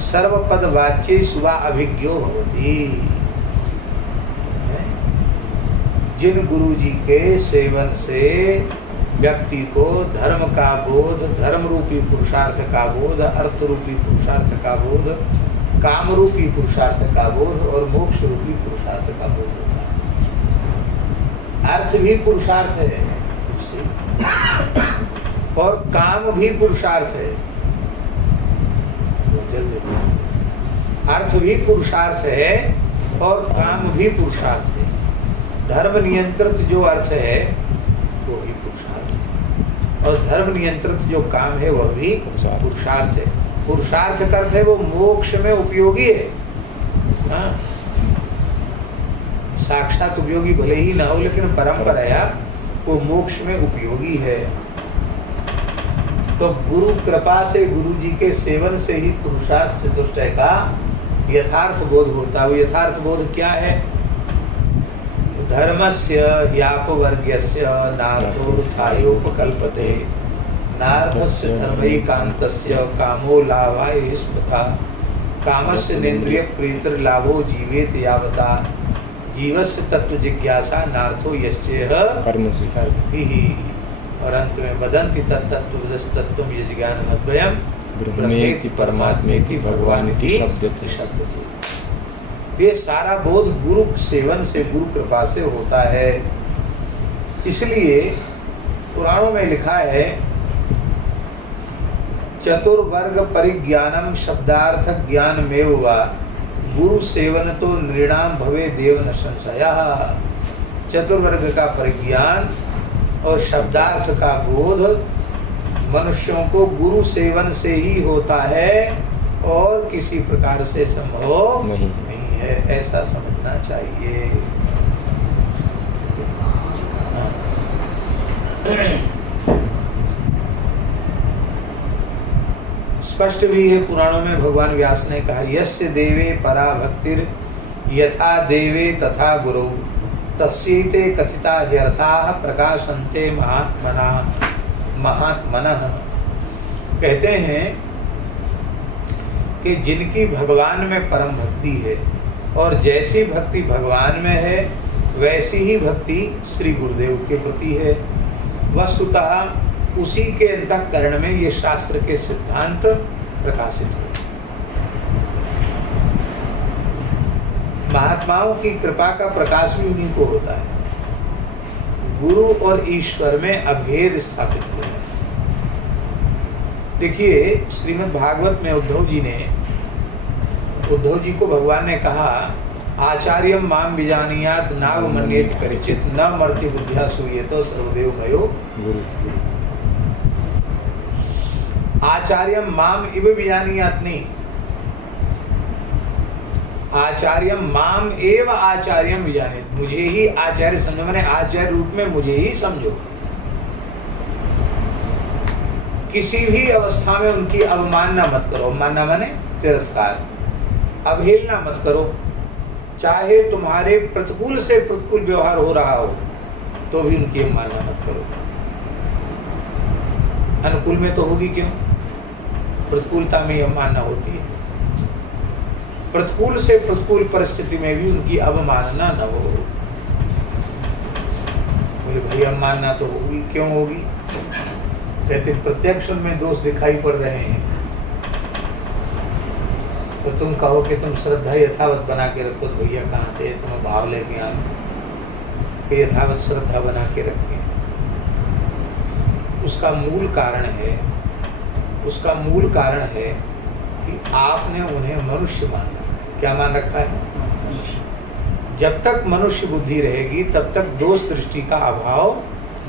सर्वपद वाच्य सुवा अभिज्ञो भवति। जिन गुरु जी के सेवन से व्यक्ति को धर्म का बोध, धर्म रूपी पुरुषार्थ का बोध, अर्थ रूपी पुरुषार्थ का बोध, काम रूपी पुरुषार्थ का बोध और मोक्ष रूपी पुरुषार्थ का बोध होता है। अर्थ भी पुरुषार्थ है और काम भी पुरुषार्थ है। अर्थ भी पुरुषार्थ है और काम भी पुरुषार्थ है। धर्म नियंत्रित जो अर्थ है वो भी पुरुषार्थ है, और धर्म नियंत्रित जो काम है वह भी पुरुषार्थ है। पुरुषार्थ का अर्थ है वो मोक्ष में उपयोगी है। हाँ? साक्षात उपयोगी भले ही ना हो, लेकिन परंपराया वो मोक्ष में उपयोगी है। तो गुरु कृपा से, गुरु जी के सेवन से ही पुरुषार्थ चतुष्टय का यथार्थ बोध होता है। यथार्थ बोध क्या है? धर्मस्य यापवर्ग्यस्य नार्थोत्थायोपकल्पते नार्थस्य धर्मैकान्तस्य कामो लाभाय स्पृहा कामस्य नेन्द्रिय प्रीतिर्लाभो जीवेत यावता जीवस्य तत्व जिज्ञासा नार्थो यस्येह कर्मभिः। और अंत में वदन्ति तत्तत्त्वविदस्तत्त्वं यज्ञानमद्वयं ब्रह्मेति परमात्मेति भगवानिति शब्दते। ये सारा बोध गुरु सेवन से, गुरु कृपा से होता है। इसलिए पुराणों में लिखा है चतुर्वर्ग परिज्ञानम शब्दार्थ ज्ञान में वा गुरु सेवन तो नृणाम भवे देव न संशयः। चतुर्वर्ग का परिज्ञान और शब्दार्थ का बोध मनुष्यों को गुरु सेवन से ही होता है और किसी प्रकार से संभव नहीं है, ऐसा समझना चाहिए। स्पष्ट भी है पुराणों में, भगवान व्यास ने कहा यस्य देवे परा भक्तिर यथा देवे तथा गुरु तस्यैते कथिता ह्यर्थाः प्रकाशन्ते महात्मनः। कहते हैं कि जिनकी भगवान में परम भक्ति है और जैसी भक्ति भगवान में है वैसी ही भक्ति श्री गुरुदेव के प्रति है। वस्तुतः उसी के अंतःकरण में ये शास्त्र के सिद्धांत प्रकाशित हुए। महात्माओं की कृपा का प्रकाश भी उन्हीं को होता है। गुरु और ईश्वर में अभेद स्थापित हुआ है। देखिए श्रीमद् भागवत में उद्धव जी को भगवान ने कहा आचार्यम माम विजानीयात नावमन्येत करिचित न मर्त्य बुद्ध्या सूयेतो सर्वदेव मयो गुरु। आचार्यम माम इव विजानीयात नहीं, आचार्यम माम एव आचार्यम विजानीयात, मुझे ही आचार्य समझो, मैंने आचार्य रूप में मुझे ही समझो। किसी भी अवस्था में उनकी अवमानना मत करो, अवमानना माने तिरस्कार, अवहेलना मत करो। चाहे तुम्हारे प्रतिकूल से प्रतिकूल व्यवहार हो रहा हो तो भी उनकी अवमानना मत करो। अनुकूल में तो होगी क्यों, प्रतिकूलता में अवमानना होती है। प्रतिकूल से प्रतिकूल परिस्थिति में भी उनकी अवमानना न हो। बोले भाई अवमानना तो होगी, क्यों होगी? कहते प्रत्यक्ष उनमें दोष दिखाई पड़ रहे हैं, तो तुम कहो कि तुम श्रद्धा यथावत बना के रखो, तो भैया कहाँ थे, तुम्हें भाव लेके आए कि यथावत श्रद्धा बना के रखें। उसका मूल कारण है, उसका मूल कारण है कि आपने उन्हें मनुष्य माना। क्या मान रखा है? जब तक मनुष्य बुद्धि रहेगी तब तक दोष दृष्टि का अभाव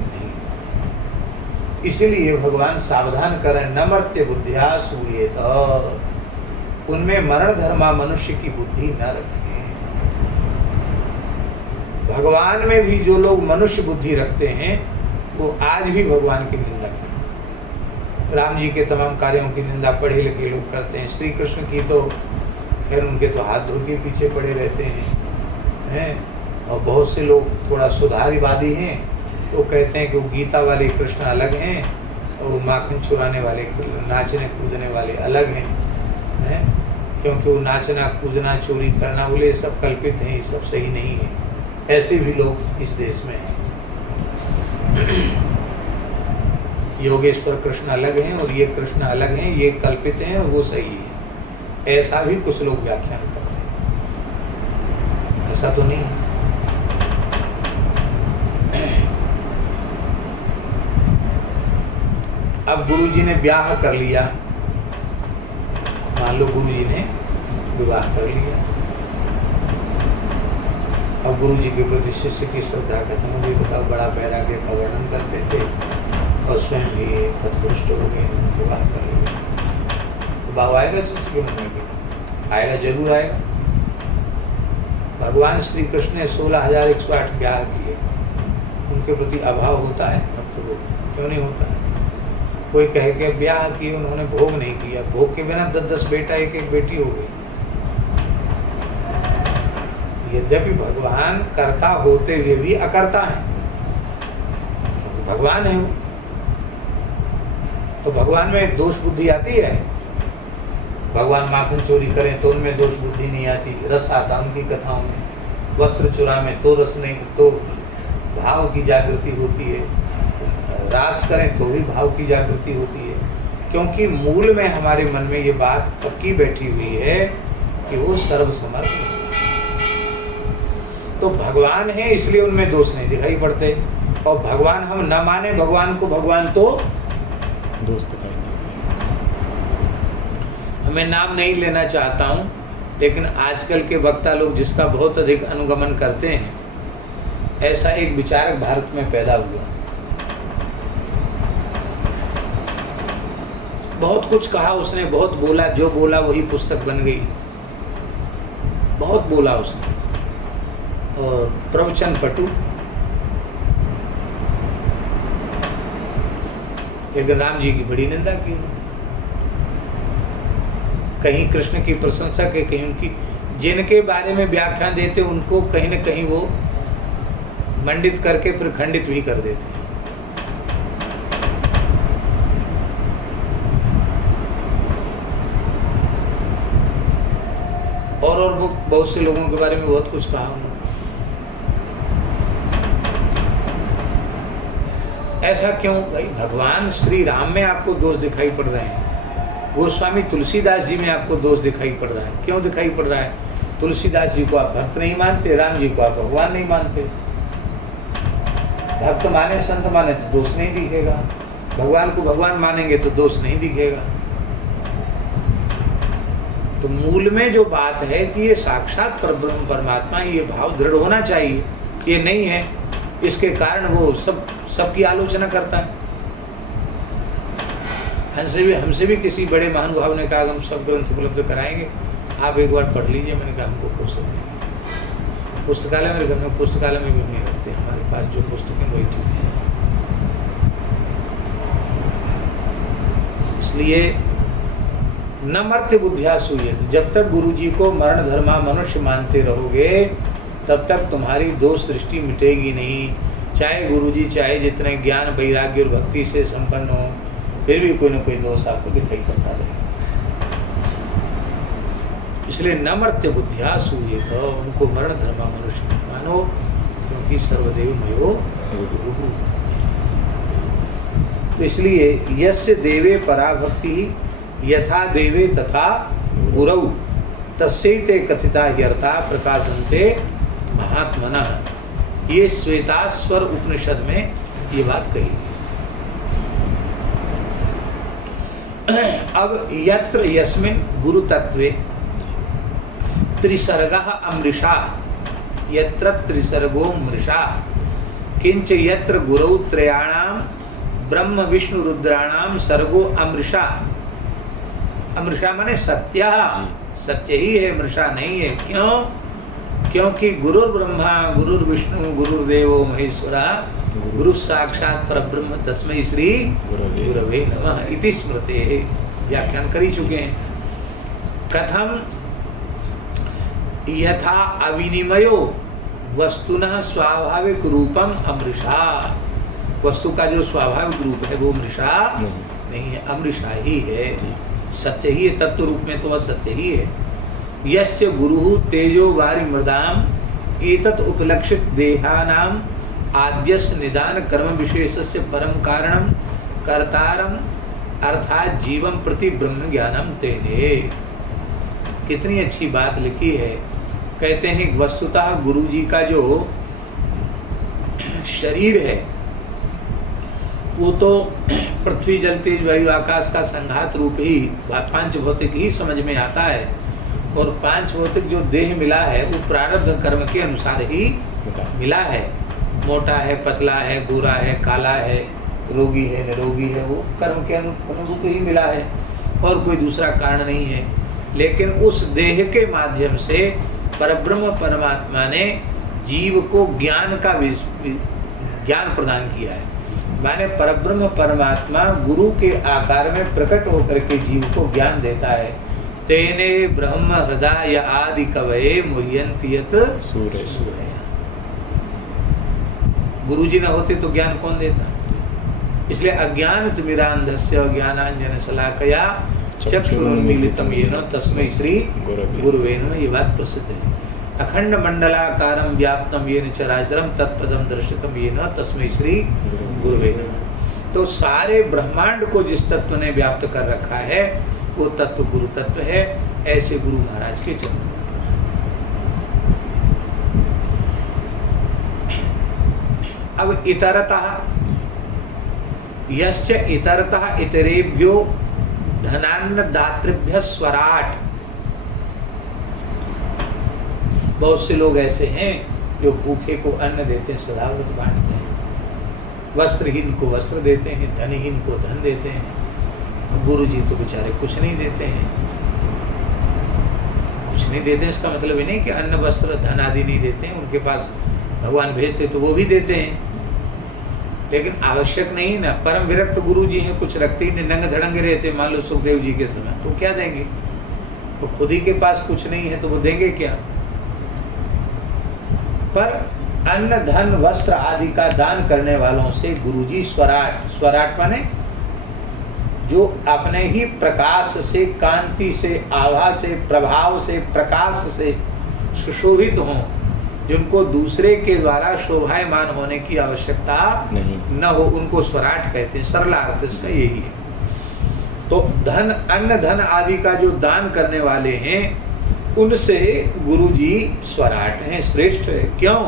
नहीं। इसलिए भगवान सावधान करें, न मर्त्य बुद्धिया सूयेत, उनमें मरण धर्मा मनुष्य की बुद्धि न रखें। भगवान में भी जो लोग मनुष्य बुद्धि रखते हैं वो आज भी भगवान की निंदा करते। राम जी के तमाम कार्यों की निंदा पढ़े लिखे लोग करते हैं। श्री कृष्ण की तो खैर उनके तो हाथ धो के पीछे पड़े रहते हैं। और बहुत से लोग थोड़ा सुधारवादी हैं, तो कहते हैं कि वो गीता वाले कृष्ण अलग हैं और वो माखन चुराने वाले, नाचने कूदने वाले अलग हैं। क्योंकि वो नाचना कूदना चोरी करना बोले सब कल्पित हैं, ये सब सही नहीं है। ऐसे भी लोग इस देश में हैं। योगेश्वर कृष्ण अलग हैं और ये कृष्ण अलग हैं, ये कल्पित हैं और वो सही है, ऐसा भी कुछ लोग व्याख्यान करते हैं। ऐसा तो नहीं है। अब गुरुजी ने ब्याह कर लिया, मान लो गुरुजी ने विवाह कर लिया, अब गुरुजी के प्रति शिष्य की श्रद्धा खत्म हो गई। बताओ, बड़ा वैराग्य का वर्णन करते थे और स्वयं भी पथभ्रष्ट हो गए, विवाह कर लिया। तो भाव आएगा शिष्य के मन में भी? आएगा, जरूर आएगा। भगवान श्री कृष्ण ने 16,108 ब्याह किए, उनके प्रति अभाव होता है? अब तो क्यों नहीं होता है? कोई कहे कि ब्याह किए उन्होंने भोग नहीं किया, भोग के बिना 10-10 बेटा एक एक बेटी हो गई। यद्यपि भगवान कर्ता होते हुए भी अकर्ता है, क्योंकि भगवान है वो। तो भगवान में दोष बुद्धि आती है? भगवान माखन चोरी करें तो उनमें दोष बुद्धि नहीं आती, रस आता उनकी कथाओं में। वस्त्र चुरा में तो रस नहीं, तो भाव की जागृति होती है। रास करें तो भी भाव की जागृति होती है, क्योंकि मूल में हमारे मन में ये बात पक्की बैठी हुई है कि वो सर्वसमर्थ है। तो भगवान है इसलिए उनमें दोष नहीं दिखाई पड़ते। और भगवान हम न माने भगवान को, भगवान तो दोष दिखाई। मैं नाम नहीं लेना चाहता हूं, लेकिन आजकल के वक्ता लोग जिसका बहुत अधिक अनुगमन करते हैं, ऐसा एक विचारक भारत में पैदा हुआ। बहुत कुछ कहा उसने, बहुत बोला, जो बोला वही पुस्तक बन गई। बहुत बोला उसने और प्रवचन पटु, लेकिन राम जी की बड़ी निंदा की। कहीं कृष्ण की प्रशंसा के, कहीं उनकी, जिनके बारे में व्याख्यान देते उनको कहीं न कहीं वो मंडित करके फिर खंडित भी कर देते हैं। और वो बहुत से लोगों के बारे में बहुत कुछ कहा उन्होंने। ऐसा क्यों भाई? भगवान श्री राम में आपको दोष दिखाई पड़ रहे हैं, गोस्वामी तुलसीदास जी में आपको दोष दिखाई पड़ रहा है। क्यों दिखाई पड़ रहा है? तुलसीदास जी को आप भक्त नहीं मानते, राम जी को आप भगवान नहीं मानते। भक्त माने, संत माने तो दोष नहीं दिखेगा, भगवान को भगवान मानेंगे तो दोष नहीं दिखेगा। तो मूल में जो बात है कि ये साक्षात परब्रह्म परमात्मा, ये भाव दृढ़ होना चाहिए, ये नहीं है, इसके कारण वो सबकी आलोचना करता है। हमसे भी किसी बड़े महानुभाव ने कहा हम सब ग्रंथ उपलब्ध कराएंगे, आप एक बार पढ़ लीजिए। मैंने कहा हमको फुर्सत नहीं, पुस्तकालय मेरे घर में, पुस्तकालय में भी नहीं रखते, हमारे पास जो पुस्तकें वही ठीक है। इसलिए न मर्त्य बुद्धिया सूयत, जब तक गुरु जी को मरण धर्मा मनुष्य मानते रहोगे तब तक तुम्हारी दोष सृष्टि मिटेगी नहीं। चाहे गुरु जी चाहे जितने ज्ञान वैराग्य और भक्ति से संपन्न हो, फिर भी कोई न कोई दोष आपको दिखाई पड़ता रहेगा। इसलिए न मर्त्य बुद्धिया सूयत, उनको मरण धर्मा मनुष्य मानो, क्योंकि सर्वदेव मयो गुरु। इसलिए यस्य देवे पराभक्ति यथा देवे तथा गुरौ तस्यैते कथिता ह्यर्था प्रकाशन्ते महात्मनः। ये श्वेतास्वर उपनिषद में ये बात कही। अब यत्र यस्मिन् गुरु तत्वे त्रिसर्गः अमृषा, यत्र त्रिसर्गो मृषा, किंच यत्र गुरौ त्रयाणाम ब्रह्म विष्णु रुद्राणाम सर्गो अमृषा। अमृषा माने सत्य, सत्य ही है, मृषा नहीं है। क्यों? क्योंकि गुरुर ब्रह्मा गुरुर विष्णु गुरुर्देवो महेश्वरा गुरु साक्षात परब्रह्म तस्मै श्री गुरवे नमः इति स्मृते। व्याख्यान कर ही चुके हैं। कथम यथा अविनिमयो वस्तुनः स्वाभाविक रूपम अमृषा, वस्तु का जो स्वाभाविक रूप है वो मृषा नहीं है, अमृषा ही है, सत्य ही है। तत्व रूप में तो वह सत्य ही है। यस्य गुरु तेजो वारि मृदाम एतत् उपलक्षित देहानाम आद्यस निदान कर्म विशेषस्य परम कारणम कर्तारम अर्थात जीवम प्रति ब्रह्म ज्ञानम तेने। कितनी अच्छी बात लिखी है। कहते हैं वस्तुतः गुरु जी का जो शरीर है वो तो पृथ्वी जल तेज वायु आकाश का संघात रूप ही पांच भौतिक ही समझ में आता है। और पांच भौतिक जो देह मिला है वो प्रारब्ध कर्म के अनुसार ही मिला है। मोटा है, पतला है, गोरा है, काला है, रोगी है, निरोगी है, वो कर्म के अनुरूप ही मिला है और कोई दूसरा कारण नहीं है। लेकिन उस देह के माध्यम से परब्रह्म परमात्मा ने जीव को ज्ञान का ज्ञान प्रदान किया है। माने परब्रह्म परमात्मा गुरु के आकार में प्रकट होकर के जीव को ज्ञान देता है। तेने ब्रह्म हृदय आदि कवये मुह्यन्ति यत् सूरय। गुरु जी न होते तो ज्ञान कौन देता? इसलिए अज्ञान तिमिरान्धस्य ज्ञानांजन शलाकया चक्षुरुन्मीलितं येन तस्मै श्री गुरुवे नमः। ये बात प्रसिद्ध है। अखंड मंडलाकारं व्याप्तं येन चराचरं तत्पदं दर्शितं येन तस्मै श्री गुरुवे नमः। तो सारे ब्रह्मांड को जिस तत्व ने व्याप्त कर रखा है वो तत्व गुरु तत्व है। ऐसे गुरु महाराज के चरण। अब इतरतः यश्च इतरतः इतरेभ्यो धनान्न दातृभ्य स्वराट। बहुत से लोग ऐसे हैं जो भूखे को अन्न देते हैं, सदाव्रत बांटते हैं, वस्त्रहीन को वस्त्र देते हैं, धनहीन को धन देते हैं। गुरु जी तो बेचारे कुछ नहीं देते हैं। कुछ नहीं देते इसका मतलब ये नहीं कि अन्न वस्त्र धन आदि नहीं देते हैं। उनके पास भगवान भेजते तो वो भी देते हैं, लेकिन आवश्यक नहीं ना। परम विरक्त गुरु जी हैं, कुछ रखते ही नहीं, नंगे धड़ंगे रहते। मान लो सुखदेव जी के समय तो क्या देंगे? तो खुद ही के पास कुछ नहीं है तो वो देंगे क्या? पर अन्न धन वस्त्र आदि का दान करने वालों से गुरु जी स्वराट, स्वराट माने जो अपने ही प्रकाश से, कांति से, आभा से, प्रभाव से, प्रकाश से सुशोभित हों, जिनको दूसरे के द्वारा शोभायमान होने की आवश्यकता नहीं न हो, उनको स्वराट कहते हैं। सरल अर्थ से यही है। तो धन, अन्न धन आदि का जो दान करने वाले हैं उनसे गुरु जी स्वराट हैं, श्रेष्ठ है। क्यों?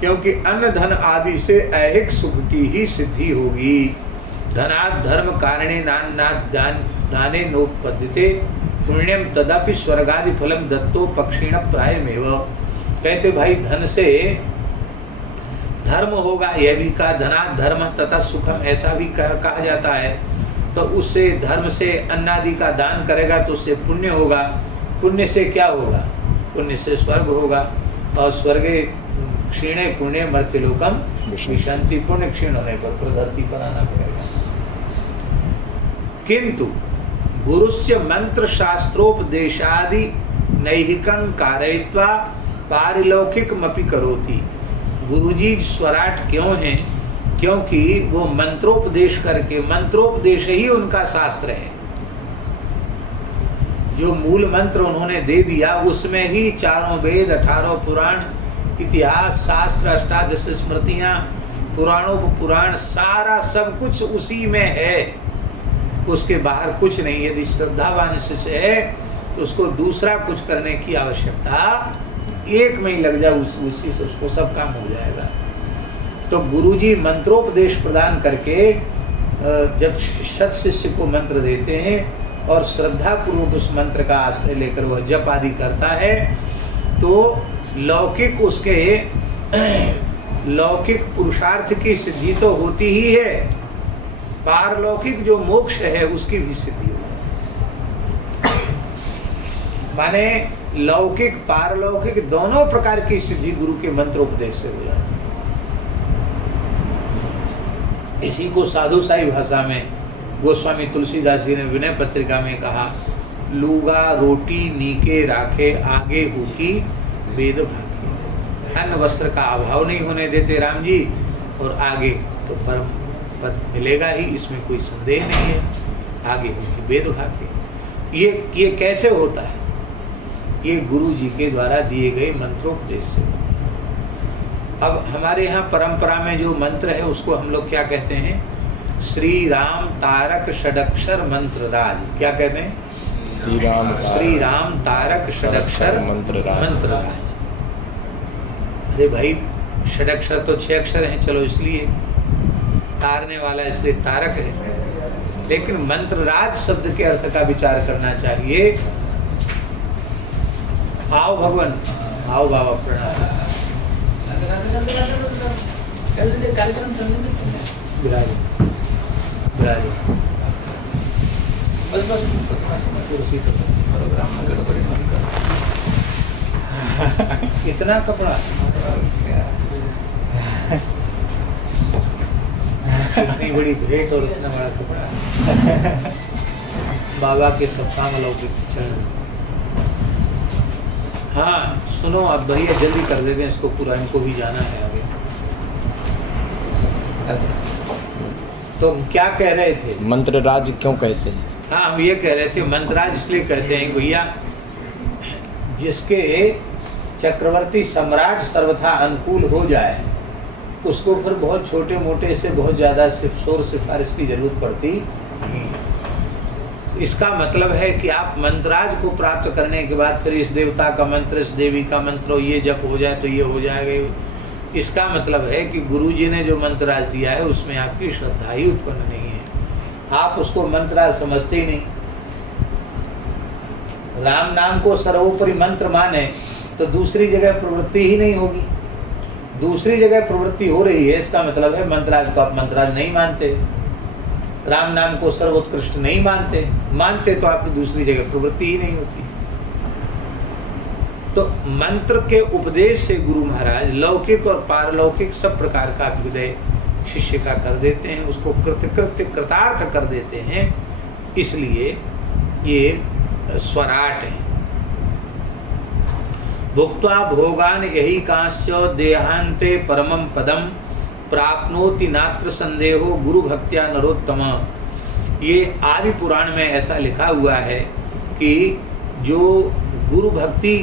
क्योंकि अन्न धन आदि से ऐहिक सुख की ही सिद्धि होगी। धनात् धर्म कारणे नान्नात् दाने नोपपद्यते पुण्यम तदापि स्वर्गादि फलम दत्तो पक्षिण प्रायमेव। कहते भाई धन से धर्म होगा, यह भी कहा। धनात् धर्म तथा सुखम, ऐसा भी कहा जाता है। तो उससे धर्म से अन्नादि का दान करेगा तो उससे पुण्य होगा। पुण्य से क्या होगा? पुण्य से स्वर्ग होगा, और स्वर्गे क्षीणे पुण्य मर्त्यलोकम विशंति। पुण्य क्षीण होने पर धरती पर आना पड़ेगा। किंतु गुरुस्य मंत्र शास्त्रोपदेशादि नैहिकं कारयित्वा पारिलौकिकमपि करोति। गुरुजी स्वराट क्यों हैं? क्योंकि वो मंत्रोपदेश करके, मंत्रोपदेश ही उनका शास्त्र है। जो मूल मंत्र उन्होंने दे दिया उसमें ही चारों वेद, 18 पुराण, इतिहास, शास्त्र, अष्टादश स्मृतियां, पुराणों पुराण, सारा सब कुछ उसी में है। उसके बाहर कुछ नहीं। यदि श्रद्धावान शिष्य है तो उसको दूसरा कुछ करने की आवश्यकता एक में ही लग जाए, उसी से उसको सब काम हो जाएगा। तो गुरुजी मंत्रोपदेश प्रदान करके जब सत शिष्य को मंत्र देते हैं और श्रद्धा पूर्वक उस मंत्र का आश्रय लेकर वह जप आदि करता है, तो लौकिक उसके लौकिक पुरुषार्थ की सिद्धि तो होती ही है, पारलौकिक जो मोक्ष है उसकी भी सिद्धि हो जाती है। माने लौकिक पारलौकिक दोनों प्रकार की सिद्धि गुरु के मंत्रोपदेश से हो जाती है। इसी को साधुशाही भाषा में गोस्वामी तुलसीदास जी ने विनय पत्रिका में कहा, लूगा रोटी नीके राखे आगे होकी वेद भागी। अन्न वस्त्र का अभाव नहीं होने देते राम जी, और आगे तो परम पद मिलेगा ही, इसमें कोई संदेह नहीं है। आगे होकी वेद भागी। ये कैसे होता है? ये गुरु जी के द्वारा दिए गए मंत्रोपदेश से। अब हमारे यहाँ परंपरा में जो मंत्र है उसको हम लोग क्या कहते हैं? श्री राम तारक षडक्षर मंत्र राज। क्या कहते हैं? श्री राम तारक षडक्षर मंत्र राज। अरे भाई, षडक्षर तो 6 अक्षर हैं, चलो इसलिए तारने वाला इसलिए तारक है, लेकिन मंत्र राज शब्द के अर्थ का विचार करना चाहिए। आओ भगवान, आओ बाबा, प्रणाम। इतना कपड़ा, इतनी बड़ी भेंट और इतना बड़ा कपड़ा। बाबा के सप्ताह लौकिक चरण। हाँ सुनो, आप भैया जल्दी कर देते हैं इसको पूरा, इनको भी जाना है आगे। तो क्या कह रहे थे? मंत्रराज क्यों कहते हैं? हाँ, हम ये कह रहे थे मंत्रराज इसलिए कहते हैं भैया, जिसके चक्रवर्ती सम्राट सर्वथा अनुकूल हो जाए उसको फिर बहुत छोटे मोटे से बहुत ज्यादा शोर सिफारिश की जरूरत पड़ती नहीं। इसका मतलब है कि आप मंत्राज को प्राप्त करने के बाद फिर इस देवता का मंत्र, इस देवी का मंत्र, ये जप हो जाए तो ये हो जाएगा। इसका मतलब है कि गुरु जी ने जो मंत्राज दिया है उसमें आपकी श्रद्धा ही उत्पन्न नहीं है, आप उसको मंत्राज समझते ही नहीं। राम नाम को सर्वोपरि मंत्र माने तो दूसरी जगह प्रवृत्ति ही नहीं होगी। दूसरी जगह प्रवृत्ति हो रही है, इसका मतलब है मंत्राज को आप मंत्राज नहीं मानते, राम नाम को सर्वोत्कृष्ट नहीं मानते तो आपकी दूसरी जगह प्रवृत्ति ही नहीं होती। तो मंत्र के उपदेश से गुरु महाराज लौकिक और पारलौकिक सब प्रकार का अभ्युदय शिष्य का कर देते हैं, उसको कृतकृत्य कृतार्थ कर देते हैं। इसलिए ये स्वराट है। भुक्त्वा भोगान यही कांश्च देहांते परमं पदम प्राप्नोति नात्र संदेहो गुरु भक्त्या नरोत्तम। ये आदि पुराण में ऐसा लिखा हुआ है कि जो गुरु भक्ति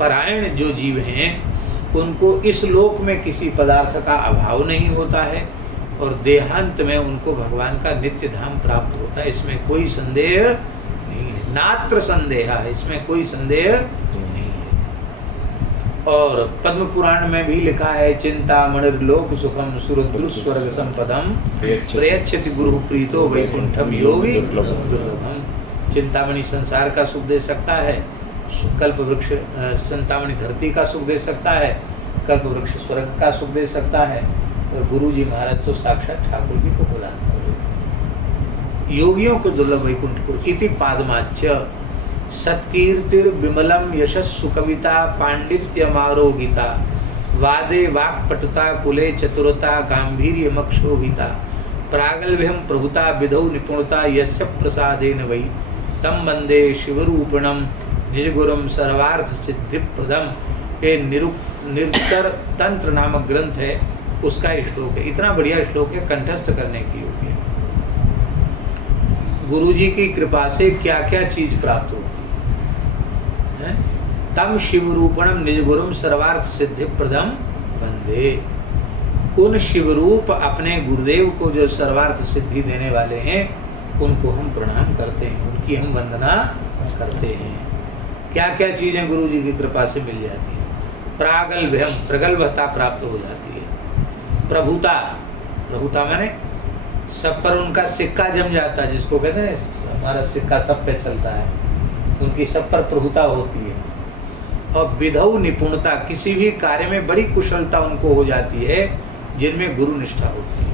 परायण जो जीव हैं उनको इस लोक में किसी पदार्थ का अभाव नहीं होता है और देहांत में उनको भगवान का नित्य धाम प्राप्त होता है। इसमें कोई संदेह नहीं है, नात्र संदेह है, इसमें कोई संदेह नहीं है। और पद्म पुराण में भी लिखा है, चिंता मणिर्लोक सुखम सुरद्रुस्वर्ग संपदम प्रयच्छति गुरु प्रीतो वैकुंठम योगी दुर्लभम। चिंतामणि संसार का सुख दे सकता है, कल्प वृक्ष चिंतामणि धरती का सुख दे सकता है, कल्प वृक्ष स्वर्ग का सुख दे सकता है, और गुरु जी महाराज तो साक्षात ठाकुर जी को प्रदान कर देते। योगियों को दुर्लभ वैकुंठ को। इति पादमाच्य सत्कीर्तिर विमलम यशस्सु कविता पांडित्यमारोगिता वादे वाक्पटुता कुले चतुरता गांभीर्य मक्षोभिता प्रागल्भ्यम प्रभुता विधौ निपुणता यस्य प्रसादेन वै तम वंदे शिवरूपिणम निजगुरुम सर्वार्थ सिद्धिप्रदम। ये निरुक्तर तंत्र नामक ग्रंथ है, उसका श्लोक है। इतना बढ़िया श्लोक है, कंठस्थ करने की योग्य है। गुरु जी की कृपा से क्या क्या चीज प्राप्त होती है। तम शिवरूपणम निजगुरुम सर्वार्थ सिद्धिप्रदम वंदे। उन शिवरूप अपने गुरुदेव को जो सर्वार्थ सिद्धि देने वाले हैं, उनको हम प्रणाम करते हैं, उनकी हम वंदना करते हैं। क्या क्या चीजें गुरु जी की कृपा से मिल जाती है। प्रागल्भ्यम, प्रगल्भता प्राप्त हो जाती है। प्रभुता, प्रभुता माने सब पर उनका सिक्का जम जाता है, जिसको कहते हैं हमारा सिक्का सब पे चलता है, उनकी सब पर प्रभुता होती है। और विधौ निपुणता, किसी भी कार्य में बड़ी कुशलता उनको हो जाती है जिनमें गुरु निष्ठा होती है।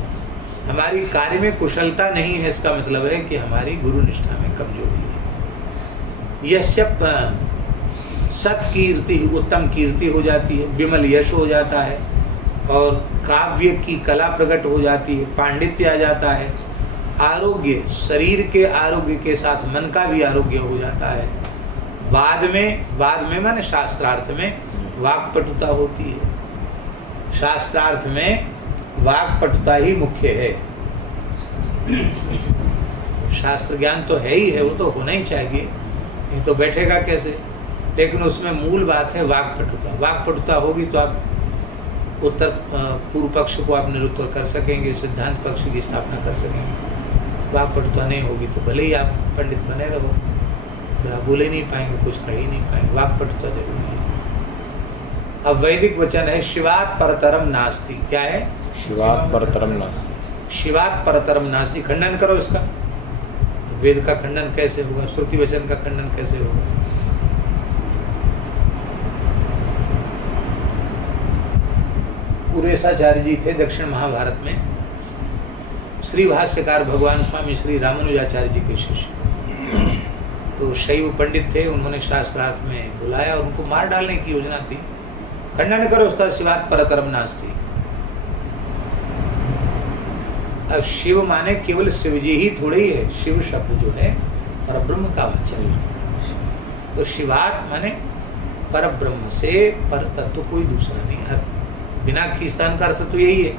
हमारी कार्य में कुशलता नहीं है, इसका मतलब है कि हमारी गुरु निष्ठा में कमजोरी है। यस्य सत्कीर्ति, उत्तम कीर्ति हो जाती है, विमल यश हो जाता है, और काव्य की कला प्रकट हो जाती है, पांडित्य आ जाता है, आरोग्य, शरीर के आरोग्य के साथ मन का भी आरोग्य हो जाता है। वाद में माने शास्त्रार्थ में वाक्पटुता होती है। शास्त्रार्थ में वाक्पटुता ही मुख्य है। शास्त्र ज्ञान तो है ही है, वो तो होना ही चाहिए, नहीं तो बैठेगा कैसे। लेकिन उसमें मूल बात है वाक्पटुता। वाक्पटुता होगी तो आप उत्तर पूर्व पक्ष को आप निरुत्तर कर सकेंगे, सिद्धांत पक्ष की स्थापना कर सकेंगे। वाक्पटुता नहीं होगी तो भले ही आप पंडित बने रहो, फिर आप बोले नहीं पाएंगे, कुछ कह ही नहीं पाएंगे। वाक्पटुता जरूरी है। अब वैदिक वचन है शिवात परतरम नास्ति। क्या है? शिवात परतरम नास्ति। शिवात परतरम नास्ति। खंडन करो इसका। वेद का खंडन कैसे होगा? श्रुति वचन का खंडन कैसे होगा? पुरेशाचार्य जी थे दक्षिण महाभारत में, श्री भाष्यकार भगवान स्वामी श्री रामानुजाचार्य जी के शिष्य। तो शैव पंडित थे, उन्होंने शास्त्रार्थ में बुलाया और उनको मार डालने की योजना थी। खंडन करो उसका, शिवात परतरम नास्ति। अब शिव माने केवल शिव जी ही थोड़े ही है। शिव शब्द जो है परब्रह्म का वचन है। तो शिवात माने परब्रह्म से पर तत्व कोई दूसरा नहीं है। बिना खींचतान का अर्थ तो यही है।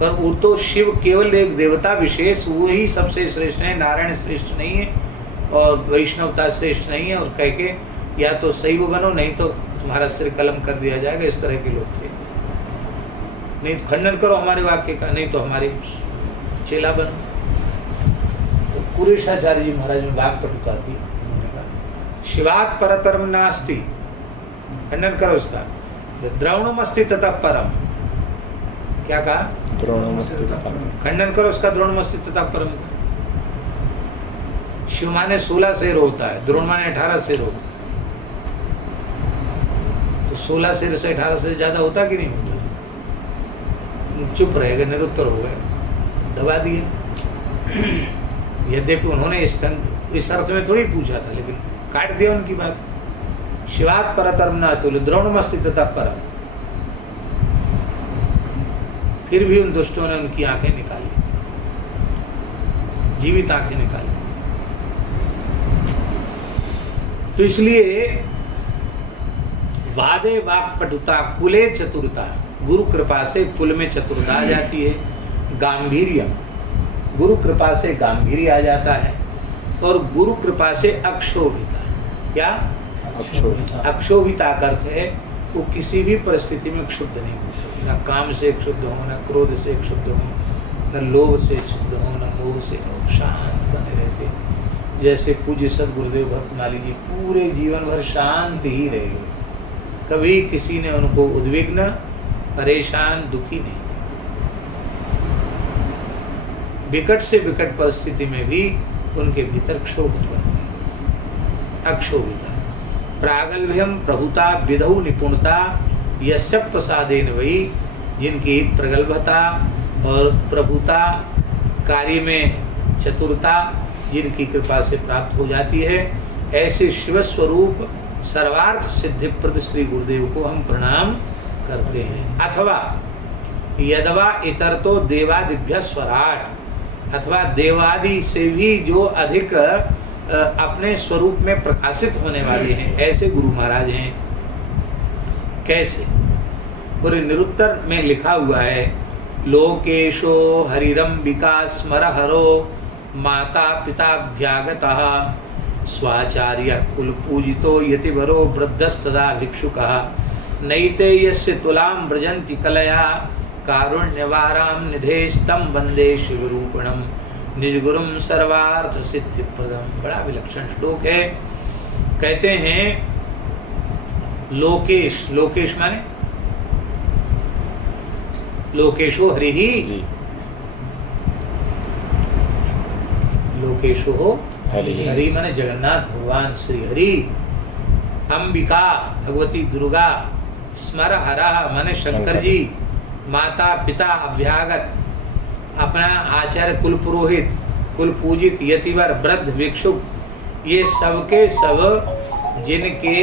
पर वो तो शिव केवल एक देवता विशेष, वो ही सबसे श्रेष्ठ है। नारायण श्रेष्ठ नहीं है और वैष्णवता श्रेष्ठ नहीं है। और कह के या तो शैव बनो, नहीं तो तुम्हारा सिर कलम कर दिया जाएगा। इस तरह के लोग थे। नहीं तो खंडन करो हमारे वाक्य का, नहीं तो हमारे चेला बनो। तो पुरेशाचार्य जी महाराज में वाक्पटुता थी। उन्होंने कहा शिवात परतरम नास्ति। खंडन करो इसका। द्रोणमस्ति तथा परम। क्या कहा? द्रोणमस्ति तथा। खंडन करो उसका। द्रोणमस्ति तथा परम। शिव माने 16 शेर होता है, द्रोण माने 18 शेर होता है। तो 16 शेर से 18 शेर ज्यादा होता कि नहीं होता? चुप रहेगा, निरुत्तर हो गए, दबा दिए। यद्यपि उन्होंने इस अर्थ में थोड़ी पूछा था, लेकिन काट दिया उनकी बात। शिवात परतरम नास्ति, द्रोणमस्ति तथा परम। फिर भी उन दुष्टों ने उनकी आंखें निकाल ली थी, जीवित आंखें निकाल ली थी। तो इसलिए वादे वाक्पटुता कुले चतुरता, गुरु कृपा से कुल में चतुरता आ जाती है। गांभीर्य, गुरु कृपा से गांभीर्य आ जाता है। और गुरु कृपा से अक्षोभिता। क्या? अक्षोभिता का अर्थ है वो किसी भी परिस्थिति में क्षुब्ध नहीं हो सकती। न काम से क्षुब्ध हो, न क्रोध से क्षुब्ध हो, न लोभ से क्षुब्ध हो, न मोह से। शांत बने रहते, जैसे पूज्य सदगुरुदेव भक्तमाली जी पूरे जीवन भर शांत ही रहे। कभी किसी ने उनको उद्विग्न, परेशान, दुखी नहीं। विकट से विकट परिस्थिति में भी उनके भीतर क्षोभ उत्पन्न हुई। अक्षोभिता। प्रागल्भ्यम प्रभुता विधौ निपुणता यस्य प्रसादेन वही। जिनकी प्रगल्भता और प्रभुता, कार्य में चतुरता जिनकी कृपा से प्राप्त हो जाती है, ऐसे शिव स्वरूप सर्वार्थ सिद्धिप्रद श्री गुरुदेव को हम प्रणाम करते हैं। अथवा यदवा इतर तो देवादिभ्य स्वराट, अथवा देवादि से भी जो अधिक अपने स्वरूप में प्रकाशित होने वाले हैं, ऐसे गुरु महाराज हैं। कैसे? पूरे निरुत्तर में लिखा हुआ है, लोकेशो हरिरंबिका स्मर हरो माता पिताभ्यागतः स्वाचार्य कुल पूजितो यतिवरो वृद्धस्तदा भिक्षुकः नैते यस्य तुलां व्रजन्ति कलया कारुण्यवारां निधेस्तं वन्दे शिवरूपिणं निजगुरुं सर्वार्थ सिद्धिप्रदम्। बड़ा विलक्षण श्लोक है। कहते हैं लोकेश, लोकेश माने लोकेशो हरि ही, लोकेशो हरि माने जगन्नाथ भगवान श्री हरि, अंबिका भगवती दुर्गा, स्मर हरा माने शंकर जी, माता पिता अभ्यागत अपना आचार्य कुल पुरोहित कुल पूजित यतिवर वृद्ध भिक्षुक, ये सबके सब जिनके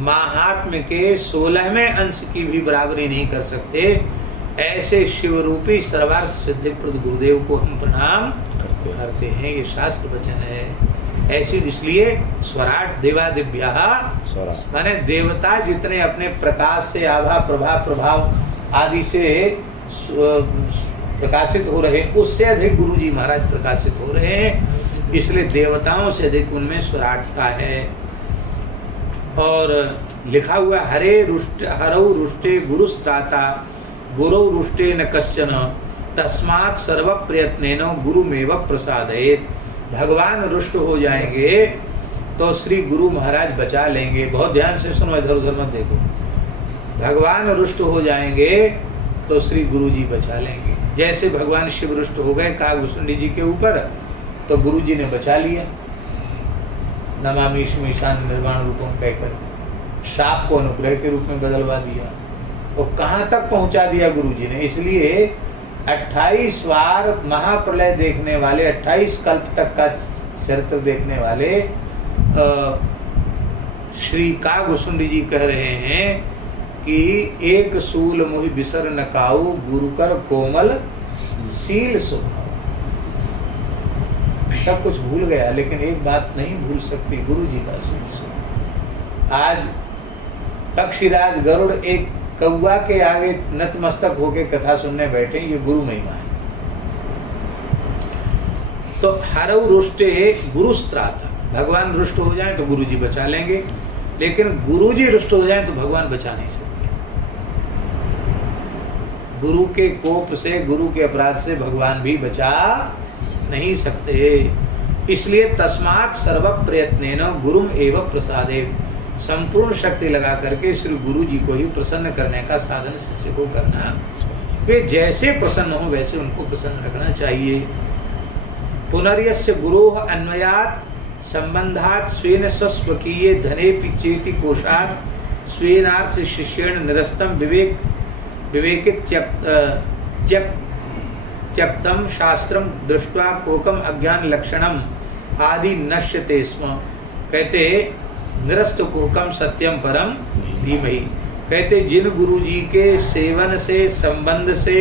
महात्म्य के 16वें अंश की भी बराबरी नहीं कर सकते, ऐसे शिव रूपी सर्वार्थ सिद्धिप्रद गुरुदेव को हम प्रणाम करते हैं। ये शास्त्र वचन है। ऐसी इसलिए स्वराट देवादिभ्यः, माने देवता जितने अपने प्रकाश से आभा प्रभा प्रभाव आदि से प्रकाशित हो रहे हैं, उससे अधिक गुरु जी महाराज प्रकाशित हो रहे हैं। इसलिए देवताओं से अधिक उनमें स्वराटता है। और लिखा हुआ हरे रुष्ट हरौ रुष्टे गुरुस्त्राता गुरौ रुष्टे न कश्चन तस्मात् सर्व प्रयत्नेन गुरुमेव प्रसादयेत्। भगवान रुष्ट हो जाएंगे तो श्री गुरु महाराज बचा लेंगे। बहुत ध्यान से सुनो, इधर उधर मत देखो। भगवान रुष्ट हो जाएंगे तो श्री गुरु जी बचा लेंगे। जैसे भगवान शिव रुष्ट हो गए कागभूषुंडी जी के ऊपर, तो गुरु जी ने बचा लिया, नमामि ईशान निर्वाण रूपम कहकर शाप को अनुग्रह के रूप में बदलवा दिया। और कहाँ तक पहुंचा दिया गुरु जी ने। इसलिए 28 बार महाप्रलय देखने वाले, 28 कल्प तक का चरित्र देखने वाले श्री कागभूषुंडी जी कह रहे हैं कि एक सूल मोहि बिसर न काऊ गुरु कर कोमल सील सुभाव। सब कुछ भूल गया, लेकिन एक बात नहीं भूल सकती, गुरु जी का सील सुभाव। आज पक्षीराज गरुड़ एक कौआ के आगे नतमस्तक होके कथा सुनने बैठे, ये गुरु महिमा है। तो हरौ रुष्टे गुरुस्त्राता, भगवान रुष्ट हो जाए तो गुरु जी बचा लेंगे, लेकिन गुरु जी रुष्ट हो जाए तो भगवान बचा नहीं सकते। गुरु के कोप से, गुरु के अपराध से भगवान भी बचा नहीं सकते। इसलिए तस्मात् सर्व प्रयत्नेन गुरुम एव प्रसादेत, संपूर्ण शक्ति लगा करके श्री गुरु जी को ही प्रसन्न करने का साधन शिष्य को करना। वे जैसे प्रसन्न हो वैसे उनको प्रसन्न रखना चाहिए। पुनर्यस्य गुरोः अन्वयात् संबंधात् स्वेन स्वस्वकीये धने पिचेति कोशात् स्वेनार्थ शिष्येण निरस्तम विवेकित त्यक्तम शास्त्रम दृष्ट्वा कोकम अज्ञान लक्षणम आदि नश्यते स्म। कहते निरस्त कोकम सत्यम परम धीमहि। कहते जिन गुरु जी के सेवन से, संबंध से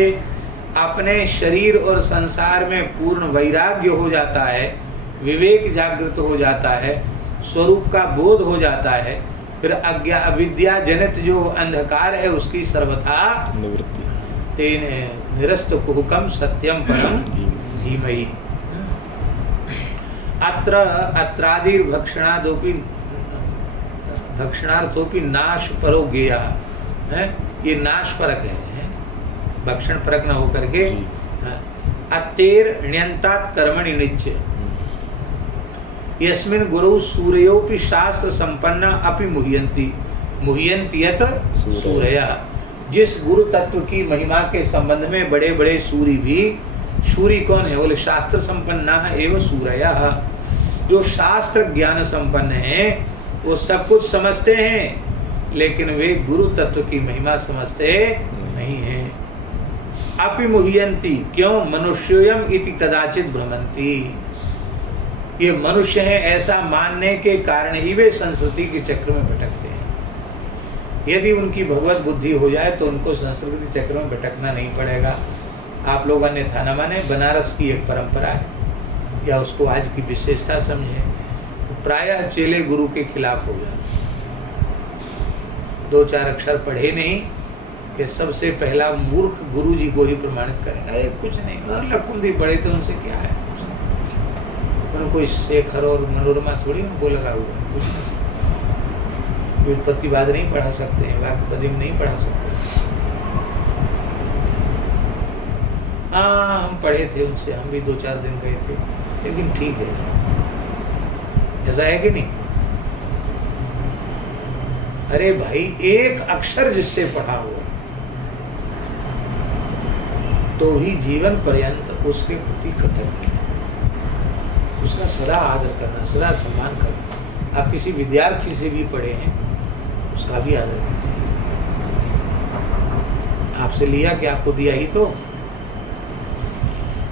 अपने शरीर और संसार में पूर्ण वैराग्य हो जाता है, विवेक जागृत हो जाता है, स्वरूप का बोध हो जाता है, फिर अविद्या जनित जो अंधकार है उसकी सर्वथा निवृत्ति। निरस्त कुहुकम सत्यम परम धीमहि। अत्र अत्रादिर भक्षणार्थोपि नाश परो गेया है। ये नाश परक है, भक्षण परक न होकर के। अतेर ण्यंतात कर्मणि निच्य यस्मिन् गुरु सूर्योपि शास्त्र संपन्न अपि मुह्यन्ति यत सूर्यः। जिस गुरु तत्व की महिमा के संबंध में बड़े बड़े सूर्य भी, सूर्य कौन है? बोले शास्त्र संपन्न एवं सूर्यः। जो शास्त्र ज्ञान संपन्न है वो सब कुछ समझते हैं, लेकिन वे गुरु तत्व की महिमा समझते नहीं है। अपि मुह्यंती क्यों मनुष्योयम इति कदाचित भ्रमंती। ये मनुष्य हैं ऐसा मानने के कारण ही वे संस्कृति के चक्र में भटकते हैं। यदि उनकी भगवत बुद्धि हो जाए तो उनको संस्कृति चक्र में भटकना नहीं पड़ेगा। आप लोग अन्यथा न माने, बनारस की एक परंपरा है या उसको आज की विशेषता समझे, प्रायः चेले गुरु के खिलाफ हो जाते, 2-4 अक्षर पढ़े नहीं कि सबसे पहला मूर्ख गुरु जी को ही प्रमाणित करेंगे। अरे कुछ नहीं, और लकुंदी बड़े तो उनसे क्या है, उनको शेखर और मनोरमा थोड़ी उनको लगा हुआ है, कुछ नहीं। व्युत्पत्तिवाद नहीं पढ़ा सकते हैं, वाक्पदिम नहीं पढ़ा सकते। हाँ, हम पढ़े थे उनसे, हम भी 2-4 दिन गए थे, लेकिन ठीक है, ऐसा है कि नहीं? अरे भाई, एक अक्षर जिससे पढ़ा हो तो ही जीवन पर्यंत उसके प्रति कृतज्ञ, उसका सदा आदर करना, सदा सम्मान करना। आप किसी विद्यार्थी से भी पढ़े हैं, उसका भी आदर कीजिए। आपसे लिया कि आपको दिया ही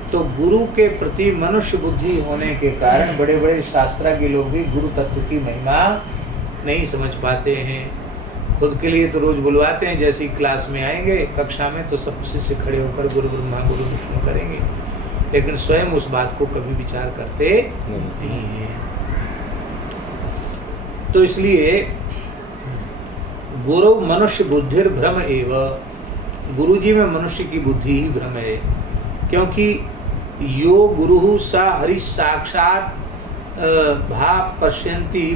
तो गुरु के प्रति मनुष्य बुद्धि होने के कारण बड़े बड़े शास्त्रज्ञ लोग भी गुरु तत्व की महिमा नहीं समझ पाते हैं। खुद के लिए तो रोज बुलवाते हैं, जैसी क्लास में आएंगे कक्षा में तो सब शिष्य खड़े होकर गुरु ब्रह्मा गुरु विष्णु करेंगे, लेकिन स्वयं उस बात को कभी विचार करते नहीं हैं। तो इसलिए गुरु मनुष्य बुद्धिर भ्रम एव, गुरु जी में मनुष्य की बुद्धि ही भ्रम है, क्योंकि यो गुरु सा हरि साक्षात भाव पश्यन्ति,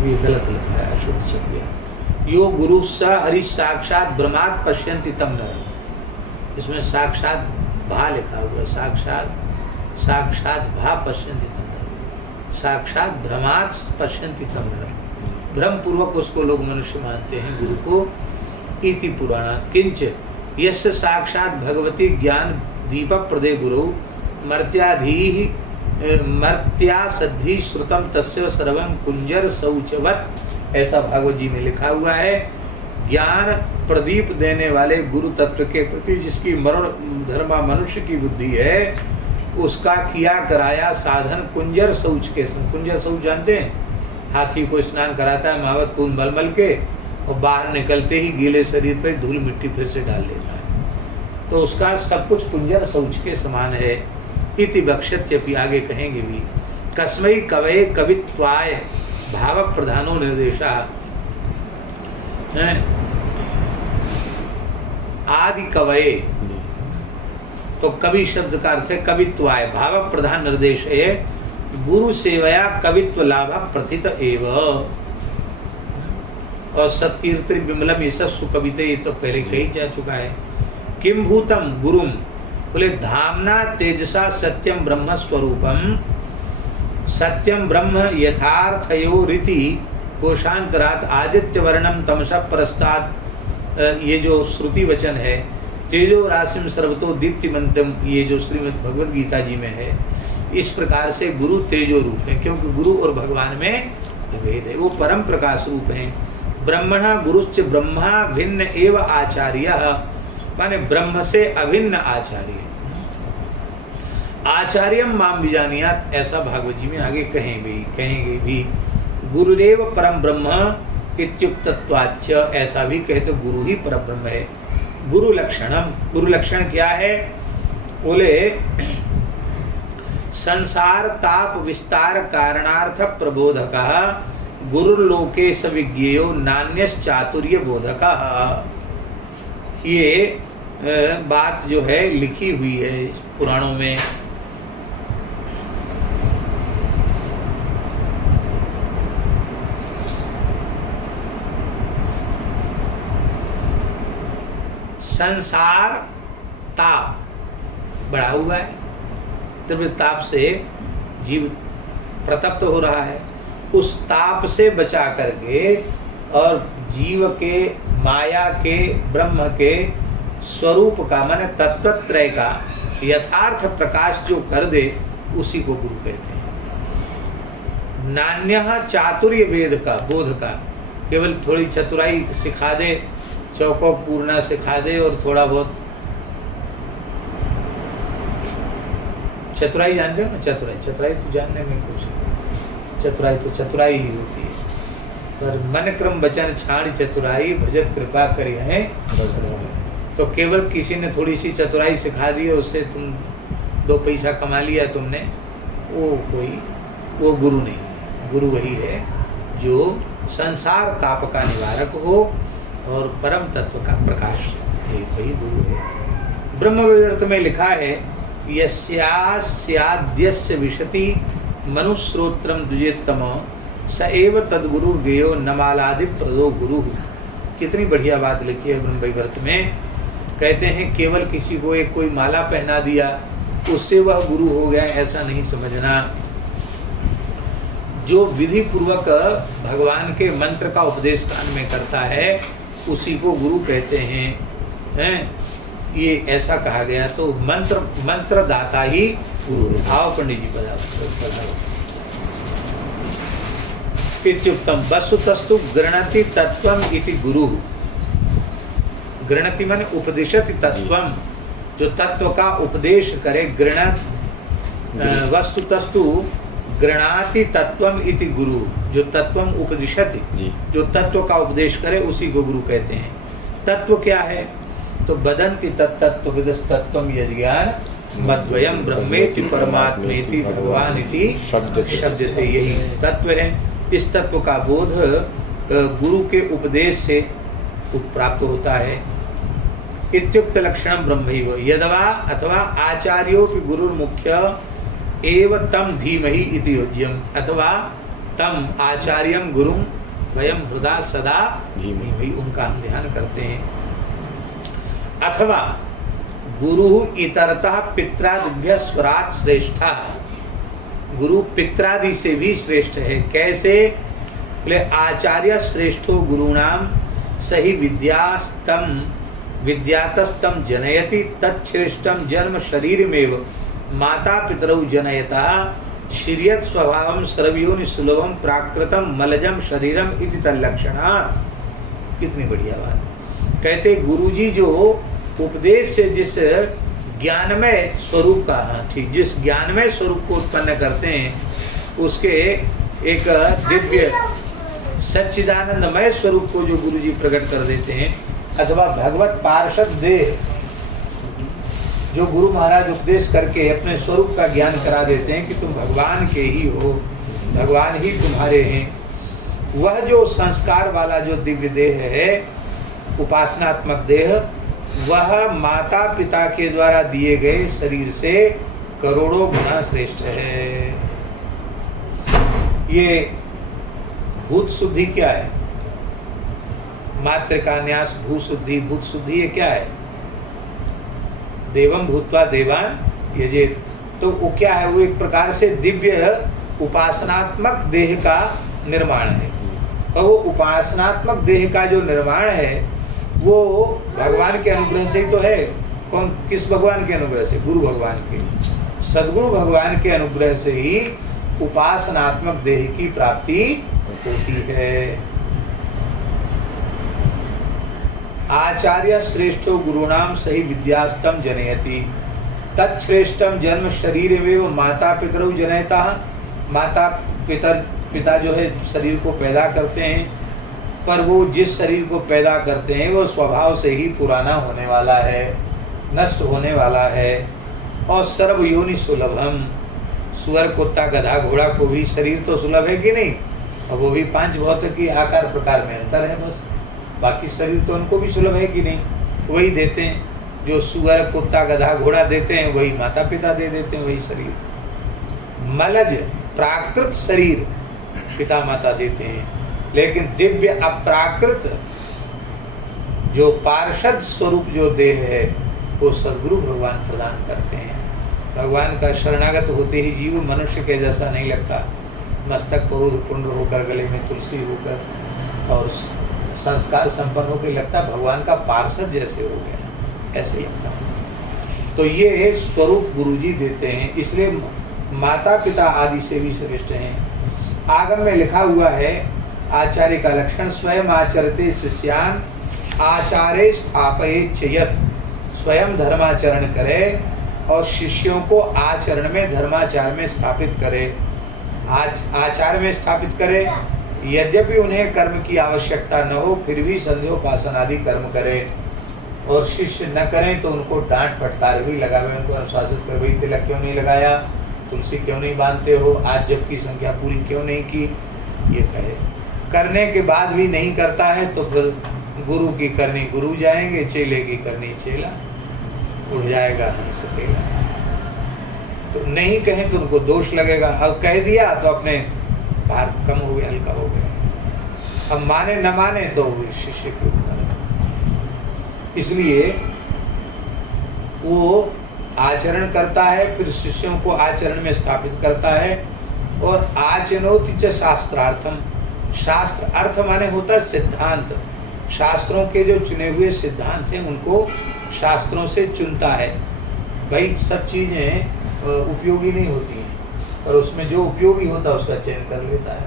ये गलत लिखा है, अशुद्ध शब्द है। यो गुरु सा हरि साक्षात ब्रह्मात् पश्यन्ति तम नरम, इसमें साक्षात भा लिखा हुआ, साक्षात भा पश्यन्ति तम नरम, साक्षात ब्रह्मात् पश्यन्ति तम नरम। भ्रम पूर्वक उसको लोग मनुष्य मानते हैं गुरु को। इति पुराणात् किंच यस्य साक्षात भगवती ज्ञान दीपक प्रदे गुरु मर्त्याधि मर्त्यासद्धि श्रुतम तस्य सर्वं कुंजर शौचवत, ऐसा भागवत जी में लिखा हुआ है। ज्ञान प्रदीप देने वाले गुरु तत्व के प्रति जिसकी मरण धर्मा मनुष्य की बुद्धि है, उसका किया कराया साधन कुंजर शौच के। कुंजर शौच जानते हैं? हाथी को स्नान कराता है मावत खून मलमल के, और बाहर निकलते ही गीले शरीर पर धूल मिट्टी फिर से डाल लेता है, तो उसका सब कुछ कुंजर शौच के समान है। इति बक्षत्यपि, आगे कहेंगे भी, कस्मै कवये कवित्वाय भाव प्रधानो निर्देशा, आदि कवये, तो कवि शब्द का अर्थ है कवित्वाय, भाव प्रधान निर्देश है, गुरु सेवया कवित्व लाभ प्रथित एव। और सत्कीर्ति विमलम ये सब सुकविते, ये तो पहले कही जा चुका है। किम भूतम गुरुम, बोले धामना तेजसा सत्यम ब्रह्म स्वरूपम, सत्यम ब्रह्म यथार्थयो रीति कोशांतरात आदित्य वर्णम तमसा परस्तात्, ये जो श्रुति वचन है, तेजो राशिम सर्वतो दीप्तिमंतम, ये जो श्रीमद् भगवद गीता जी में है, इस प्रकार से गुरु तेजो रूप है, क्योंकि गुरु और भगवान में भेद है, वो परम प्रकाश रूप है। ब्रह्मणा गुरुश्च ब्रह्मा भिन्न एव आचार्य, माने ब्रह्म से अभिन्न आचार्य। आचार्यम माम विजानियात, ऐसा भागवत जी में आगे कहेंगे भी। गुरुदेव परम ब्रह्म इत्युक्तत्वाच्च, ऐसा भी कहे तो गुरु ही परम ब्रह्म है। गुरु लक्षणम, गुरु लक्षण क्या है? बोले संसार ताप विस्तार कारणार्थ प्रबोधक, गुरुलोके सविज्ञेयो नान्यस् चातुर्य बोधक। ये बात जो है लिखी हुई है पुराणों में। संसार ताप बढ़ा हुआ है, तीव्र ताप से जीव प्रतप्त हो रहा है, उस ताप से बचा करके और जीव के माया के ब्रह्म के स्वरूप का माने तत्वत्रय का यथार्थ प्रकाश जो कर दे, उसी को गुरु कहते हैं। नान्यः चातुर्य वेद का बोध का, केवल थोड़ी चतुराई सिखा दे, चौको पूर्णा सिखा दे और थोड़ा बहुत चतुराई जानते हो ना, चतुराई तो जानने में कुछ, चतुराई तो चतुराई ही होती है। पर मन क्रम वचन छाड़ चतुराई भजत कृपा करी है। तो केवल किसी ने थोड़ी सी चतुराई सिखा दी और उससे तुम 2 पैसा कमा लिया तुमने, वो गुरु नहीं। गुरु वही है जो संसार ताप का निवारक हो और परम तत्व का प्रकाश, वही गुरु है। ब्रह्म विवर्त में लिखा है यस्यास्याद्यस्य विशति मनुश्रोत्रम द्विजेतम स एव तद्गुरु गेयो नमालादि प्रदो गुरु। कितनी बढ़िया बात लिखी है ब्रह्म विवर्त में। कहते हैं केवल किसी को एक कोई माला पहना दिया उससे वह गुरु हो गया, ऐसा नहीं समझना। जो विधि पूर्वक भगवान के मंत्र का उपदेश कान में करता है उसी को गुरु कहते हैं। ये ऐसा कहा गया। तो मंत्र दाता ही गुरु। आओ पंडित जी बजाओ। इत्युक्तम वस्तुतस्तु गृणति तत्वम इति गुरु। गृणति माने उपदिशति तत्वम, जो तत्व का उपदेश करे। गृणत वस्तुतस्तु गृणाति तत्वम इति गुरु, जो तत्वम उपदिशति, जो तत्व का उपदेश करे उसी को गुरु कहते हैं। तत्व क्या है? तो बदंति तत्तत्व विदस्तत्वम यज्ञान मद्वयम ब्रह्मेति परमात्मेति भगवानिति शब्दते। यही तत्व है। इस तत्व का बोध गुरु के उपदेश से प्राप्त होता है। इत्युक्त लक्षणम ब्रह्मैव यदवा अथवा आचार्योपि गुरुर्मुख्य एव तम धीमहि इति योज्यम, अथवा तम आचार्यम गुरुम वयम हृदा सदा धीमहि, उनका हम ध्यान करते हैं। अथवा गुरु इतरतः पित्रादिभ्य स्वराट श्रेष्ठा, गुरु पित्रादि से भी श्रेष्ठ है। कैसे? बोले आचार्य श्रेष्ठो गुरुणाम सही विद्यातस्तम जनयति तच्छ्रेष्ठम जन्म शरीरमेव माता पितरौ जनयता श्रियत स्वभावम सर्वयोनि सुलभम प्राकृतम मलजम शरीरम इति तल्लक्षणात्। कितनी बढ़िया बात। कहते गुरुजी जो उपदेश से जिस ज्ञानमय स्वरूप का, ठीक, जिस ज्ञानमय स्वरूप को उत्पन्न करते हैं उसके एक दिव्य सच्चिदानंदमय स्वरूप को जो गुरुजी प्रकट कर देते हैं, अथवा भगवत पार्षद देह जो गुरु महाराज उपदेश करके अपने स्वरूप का ज्ञान करा देते हैं कि तुम भगवान के ही हो, भगवान ही तुम्हारे हैं। वह जो संस्कार वाला जो दिव्य देह है, उपासनात्मक देह, वह माता पिता के द्वारा दिए गए शरीर से करोड़ों गुना श्रेष्ठ है। ये भूत शुद्धि क्या है? मातृकान्यास भू शुद्धि, भूत शुद्धि ये क्या है? देवम भूत्वा देवान यजेत। तो वो क्या है? वो एक प्रकार से दिव्य उपासनात्मक देह का निर्माण है। और वो उपासनात्मक देह का जो निर्माण है वो भगवान के अनुग्रह से ही तो है। कौन? किस भगवान के अनुग्रह से? गुरु भगवान के, सद्गुरु भगवान के अनुग्रह से ही उपासनात्मक देह की प्राप्ति होती है। आचार्य श्रेष्ठो गुरुणाम सही विद्यास्तम जनयति तत्श्रेष्ठम जन्म शरीरमेव माता पितरौ जनयता। माता पिता जो है शरीर को पैदा करते हैं, पर वो जिस शरीर को पैदा करते हैं वो स्वभाव से ही पुराना होने वाला है, नष्ट होने वाला है। और सर्व योनि सुलभम, सुअर कुत्ता गधा घोड़ा को भी शरीर तो सुलभ है कि नहीं? और वो भी 5 भौतिकी आकार प्रकार में अंतर है बस, बाकी शरीर तो उनको भी सुलभ है कि नहीं? वही देते हैं जो सुअर कुत्ता गधा घोड़ा देते हैं, वही माता पिता दे देते हैं, वही शरीर। मलज प्राकृत शरीर पिता माता देते हैं, लेकिन दिव्य अप्राकृत जो पार्षद स्वरूप जो देह है वो सद्गुरु भगवान प्रदान करते हैं। भगवान का शरणागत होते ही जीव मनुष्य के जैसा नहीं लगता, मस्तक पर पुंड होकर, गले में तुलसी होकर और संस्कार संपन्न होकर लगता भगवान का पार्षद जैसे हो गया, ऐसे लगता। तो ये स्वरूप गुरुजी देते हैं, इसलिए माता पिता आदि से भी श्रेष्ठ हैं। आगम में लिखा हुआ है आचार्य का लक्षण स्वयं आचरते शिष्यान आचार्य स्थापयेत् च यत्, स्वयं धर्माचरण करे और शिष्यों को आचरण में धर्माचार में स्थापित करे, आचार में स्थापित करे। यद्यपि उन्हें कर्म की आवश्यकता न हो फिर भी संध्योपासन आदि कर्म करे, और शिष्य न करें तो उनको डांट फटकार भी लगावे, उनको अनुशासित कर, भाई तिलक क्यों नहीं लगाया, तुलसी क्यों नहीं बांधते हो, आज जब की संख्या पूरी क्यों नहीं की, ये कहे। करने के बाद भी नहीं करता है तो फिर गुरु की करनी गुरु जाएंगे, चेले की करनी चेला, उड़ जाएगा नहीं सकेगा। तो नहीं कहें तो उनको दोष लगेगा, अब कह दिया तो अपने भार कम हो गया, हल्का हो गया। अब माने न माने तो शिष्य के ऊपर। इसलिए वो आचरण करता है, फिर शिष्यों को आचरण में स्थापित करता है। और आचनोति च शास्त्रार्थम, शास्त्र अर्थ माने होता है सिद्धांत, शास्त्रों के जो चुने हुए सिद्धांत हैं उनको शास्त्रों से चुनता है। भाई सब चीजें उपयोगी नहीं होती हैं, पर उसमें जो उपयोगी होता है उसका चयन कर लेता है।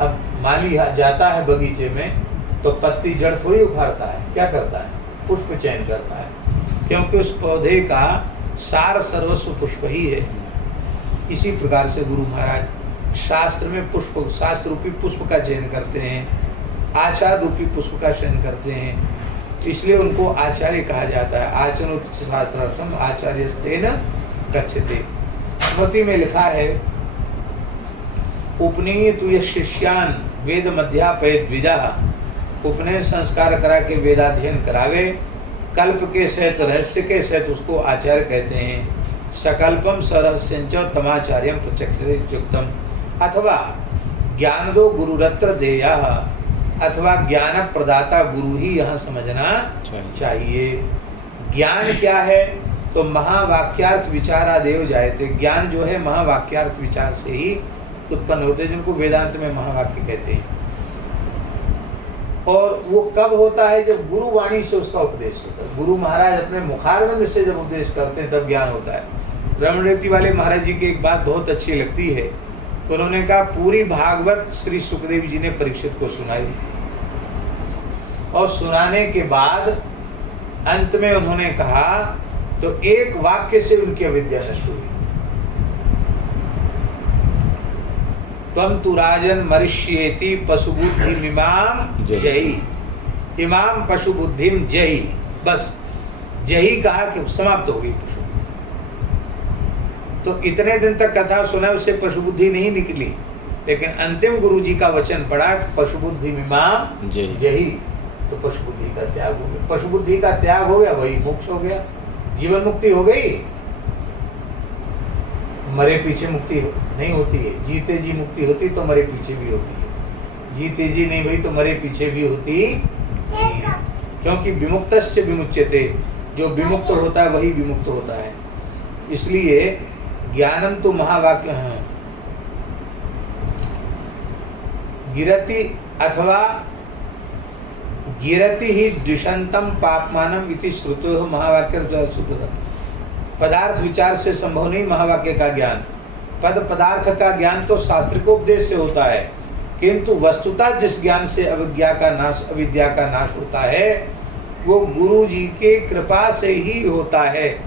अब माली जाता है बगीचे में तो पत्ती जड़ थोड़ी उखाड़ता है, क्या करता है, पुष्प चयन करता है, क्योंकि उस पौधे का सार सर्वस्व पुष्प ही है। इसी प्रकार से गुरु महाराज शास्त्र में पुष्प, शास्त्र रूपी पुष्प का चयन करते हैं, आचार रूपी पुष्प का चयन करते हैं, इसलिए उनको आचार्य कहा जाता है। आचनोति च शास्त्रार्थम आचार्यस्तेन गच्छते। स्मृति में लिखा है, उपनीतु यः शिष्यान् वेद मध्यापयेत् द्विजः, उपनयन संस्कार करा के वेदाध्ययन करावे, कल्प के सहित रहस्य के सहित उसको आचार्य कहते हैं। सकल्पम सरहस्यंच तमाचार्यम प्रचक्षतेत्युक्तम, अथवा ज्ञानदो गुरुरत्र देयः, अथवा ज्ञान प्रदाता गुरु ही यहाँ समझना चाहिए। ज्ञान क्या है, तो महावाक्यार्थ विचारादेव जायते, ज्ञान जो है महावाक्यार्थ विचार से ही उत्पन्न होते हैं, जिनको वेदांत में महावाक्य कहते हैं। और वो कब होता है, जब गुरु वाणी से उसका उपदेश होता है। गुरु महाराज अपने मुखारविंद से जब उपदेश करते हैं तब ज्ञान होता है। रमणरेती वाले महाराज जी की एक बात बहुत अच्छी लगती है, उन्होंने कहा पूरी भागवत श्री सुखदेव जी ने परीक्षित को सुनाई, और सुनाने के बाद अंत में उन्होंने कहा तो एक वाक्य से उनकी अविद्या नष्ट हुई। त्वं तु राजन मरिष्येति पशुबुद्धिमिमाम जहि, इमाम पशुबुद्धिम जहि, बस जहि कहा कि समाप्त हो गई पशु। तो इतने दिन तक कथा सुना, उससे पशुबुद्धि नहीं निकली, लेकिन अंतिम गुरु जी का वचन पढ़ा पशुबुद्धिमिमाम जहि, तो पशुबुद्धि का त्याग हो गया। पशुबुद्धि का त्याग हो गया, वही मोक्ष हो गया, जीवन मुक्ति हो गई। मरे पीछे मुक्ति नहीं होती है, जीते जी मुक्ति होती तो मरे पीछे भी होती है, जीते जी नहीं हुई तो मरे पीछे भी होती नहीं, क्योंकि विमुक्तस्य विमुच्यते, जो विमुक्त होता है वही विमुक्त होता है। इसलिए ज्ञानम तो महावाक्य है, गिरति अथवा गिरति ही द्विषंतम पापमानम इति श्रुतो महावाक्य सुप्रसिद्ध। पदार्थ विचार से संभव नहीं महावाक्य का ज्ञान, पद पदार्थ का ज्ञान तो शास्त्रिक उपदेश से होता है, किंतु वस्तुतः जिस ज्ञान से अविद्या का नाश होता है वो गुरु जी के कृपा से ही होता है।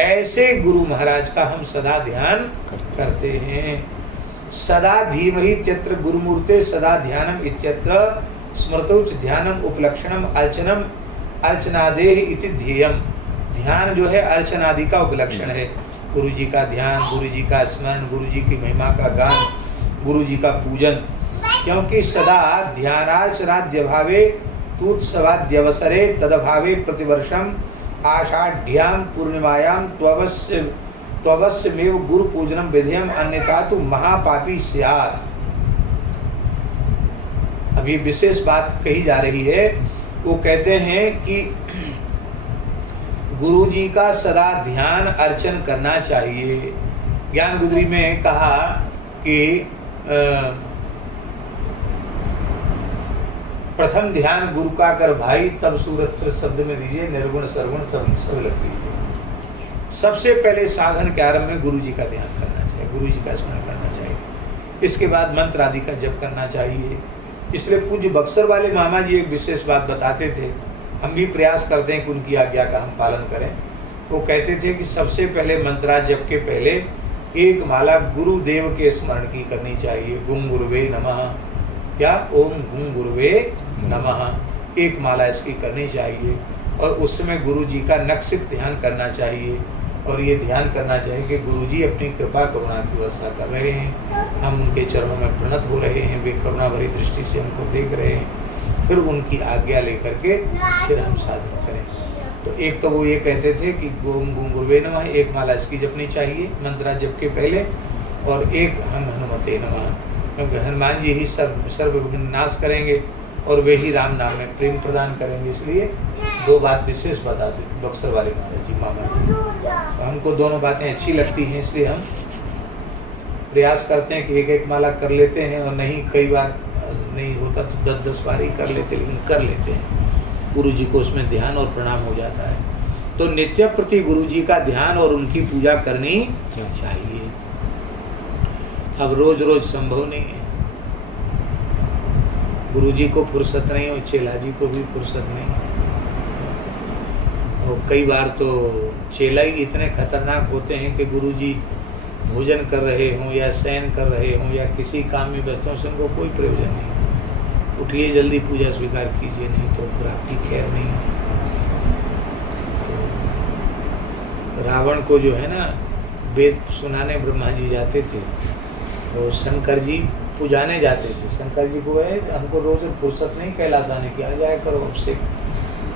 ऐसे गुरु महाराज का हम सदा ध्यान करते हैं। सदा धीमहि इत्यत्र गुरुमूर्ते सदा ध्यानम इत्यत्र स्मृतौच ध्यानम उपलक्षणम अर्चनम अर्चनादेह इति ध्येयम। ध्यान जो है अर्चन आदि का उपलक्षण है। गुरु जी का ध्यान, गुरु जी का स्मरण, गुरु जी की महिमा का गान, गुरु जी का पूजन, क्योंकि सदा ध्यानार्चनाद्य भावे तूत्सवाद्यवसरे तदभावे प्रतिवर्षम आषाढ़्याम पूर्णिमायाम त्ववश्यमेव गुरु पूजनम विधेयम अन्यथा तु महापापी स्यात्। अब ये विशेष बात कही जा रही है। वो कहते हैं कि गुरु जी का सदा ध्यान अर्चन करना चाहिए। ज्ञान गुदरी में कहा कि प्रथम ध्यान गुरु का कर भाई, तब सूरत पर शब्द में दीजिए, निर्गुण सर्वगुण सब लग दीजिए। सबसे पहले साधन के आरंभ में गुरु जी का ध्यान करना चाहिए, गुरु जी का स्मरण करना चाहिए। इसके बाद मंत्र आदि का जप करना चाहिए। इसलिए पूज्य बक्सर वाले मामा जी एक विशेष बात बताते थे, हम भी प्रयास करते हैं कि उनकी आज्ञा का हम पालन करें। वो कहते थे कि सबसे पहले मंत्रा जप के पहले एक माला गुरुदेव के स्मरण की करनी चाहिए। गुं गुरुवे नमः, क्या ओम गुं गुरुवे नमः, एक माला इसकी करनी चाहिए। और उस समय गुरु जी का नक्सिक ध्यान करना चाहिए और ये ध्यान करना चाहिए कि गुरु जी अपनी कृपा करुणा की वर्षा कर रहे हैं, हम उनके चरणों में प्रणत हो रहे हैं, वे करुणा भरी दृष्टि से हमको देख रहे हैं, फिर उनकी आज्ञा लेकर के फिर हम साधन करें। तो एक तो वो ये कहते थे कि ओम गुं गुरुवे नमः, एक माला इसकी जपनी चाहिए मंत्रा जप के पहले, और एक हम हनुमते नमः, क्योंकि हनुमान जी ही सर्व विघ्न नाश करेंगे और वे ही राम नाम में प्रेम प्रदान करेंगे। इसलिए दो बात विशेष बताते थे बक्सर वाले महाराज जी मामा जी। तो हमको दोनों बातें अच्छी लगती हैं, इसलिए हम प्रयास करते हैं कि एक एक माला कर लेते हैं, और नहीं कई बार नहीं होता तो 10-10 बार ही कर लेते, लेकिन कर लेते हैं। गुरु जी को उसमें ध्यान और प्रणाम हो जाता है। तो नित्य प्रति गुरु जी का ध्यान और उनकी पूजा करनी चाहिए। अब रोज रोज संभव नहीं है, गुरु जी को फुर्सत नहीं और चेला जी को भी फुर्सत नहीं। और कई बार तो चेला ही इतने खतरनाक होते हैं कि गुरु जी भोजन कर रहे हों या शयन कर रहे हों या किसी काम में व्यस्त हों, उनको कोई प्रयोजन नहीं। उठिए जल्दी पूजा स्वीकार कीजिए, नहीं तो फिर आपकी खैर नहीं है। तो रावण को जो है ना वेद सुनाने ब्रह्मा जी जाते थे, और शंकर जी पुजाने जाते थे। शंकर जी को है हमको रोज फुर्सत नहीं कैलाश आने की, आ जाया करो अभिषेक,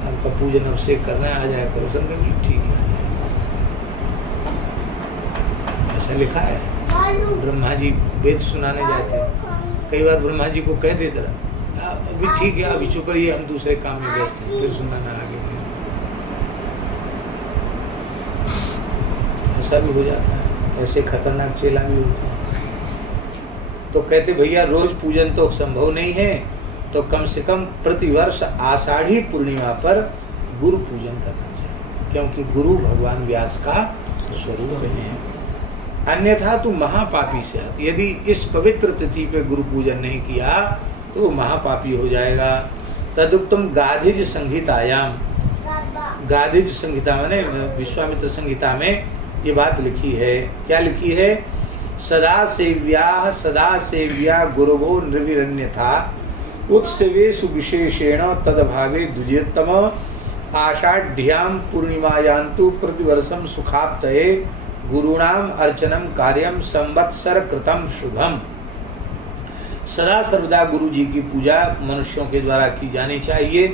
आपका पूजन अभिषेक करना है, आ जाया करो। शंकर जी ठीक है, ऐसा लिखा है। ब्रह्मा जी वेद सुनाने जाते हैं, कई बार ब्रह्मा जी को कह देते रहा अभी ठीक है, अभी चुप रहिए, हम दूसरे काम में व्यस्त हैं, फिर सुनाना आगे नहीं। ऐसा भी हो जाता है, ऐसे खतरनाक चेला भी होते हैं। तो कहते भैया रोज पूजन तो संभव नहीं है, तो कम से कम प्रतिवर्ष आषाढ़ी पूर्णिमा पर गुरु पूजन करना चाहिए, क्योंकि गुरु भगवान व्यास का स्वरूप है। अन्यथा तू महापापी से, यदि इस पवित्र तिथि पे गुरु पूजन नहीं किया तो वो महापापी हो जाएगा। तदुक्तम गाधिज संहितायाम, गाधिज संहिता माने विश्वामित्र संहिता में ये बात लिखी है। क्या लिखी है? सदा सेव्या गुरुवो निर्विरण्यथा उत्सवेषु विशेषेण तदभावे द्वितीयतम आषाढ़्याम पूर्णिमायान्तु प्रतिवर्षम सुखाप्तये गुरुणाम अर्चनम कार्यम संवत्सर कृतम शुभम। सदा सर्वदा गुरु जी की पूजा मनुष्यों के द्वारा की जानी चाहिए।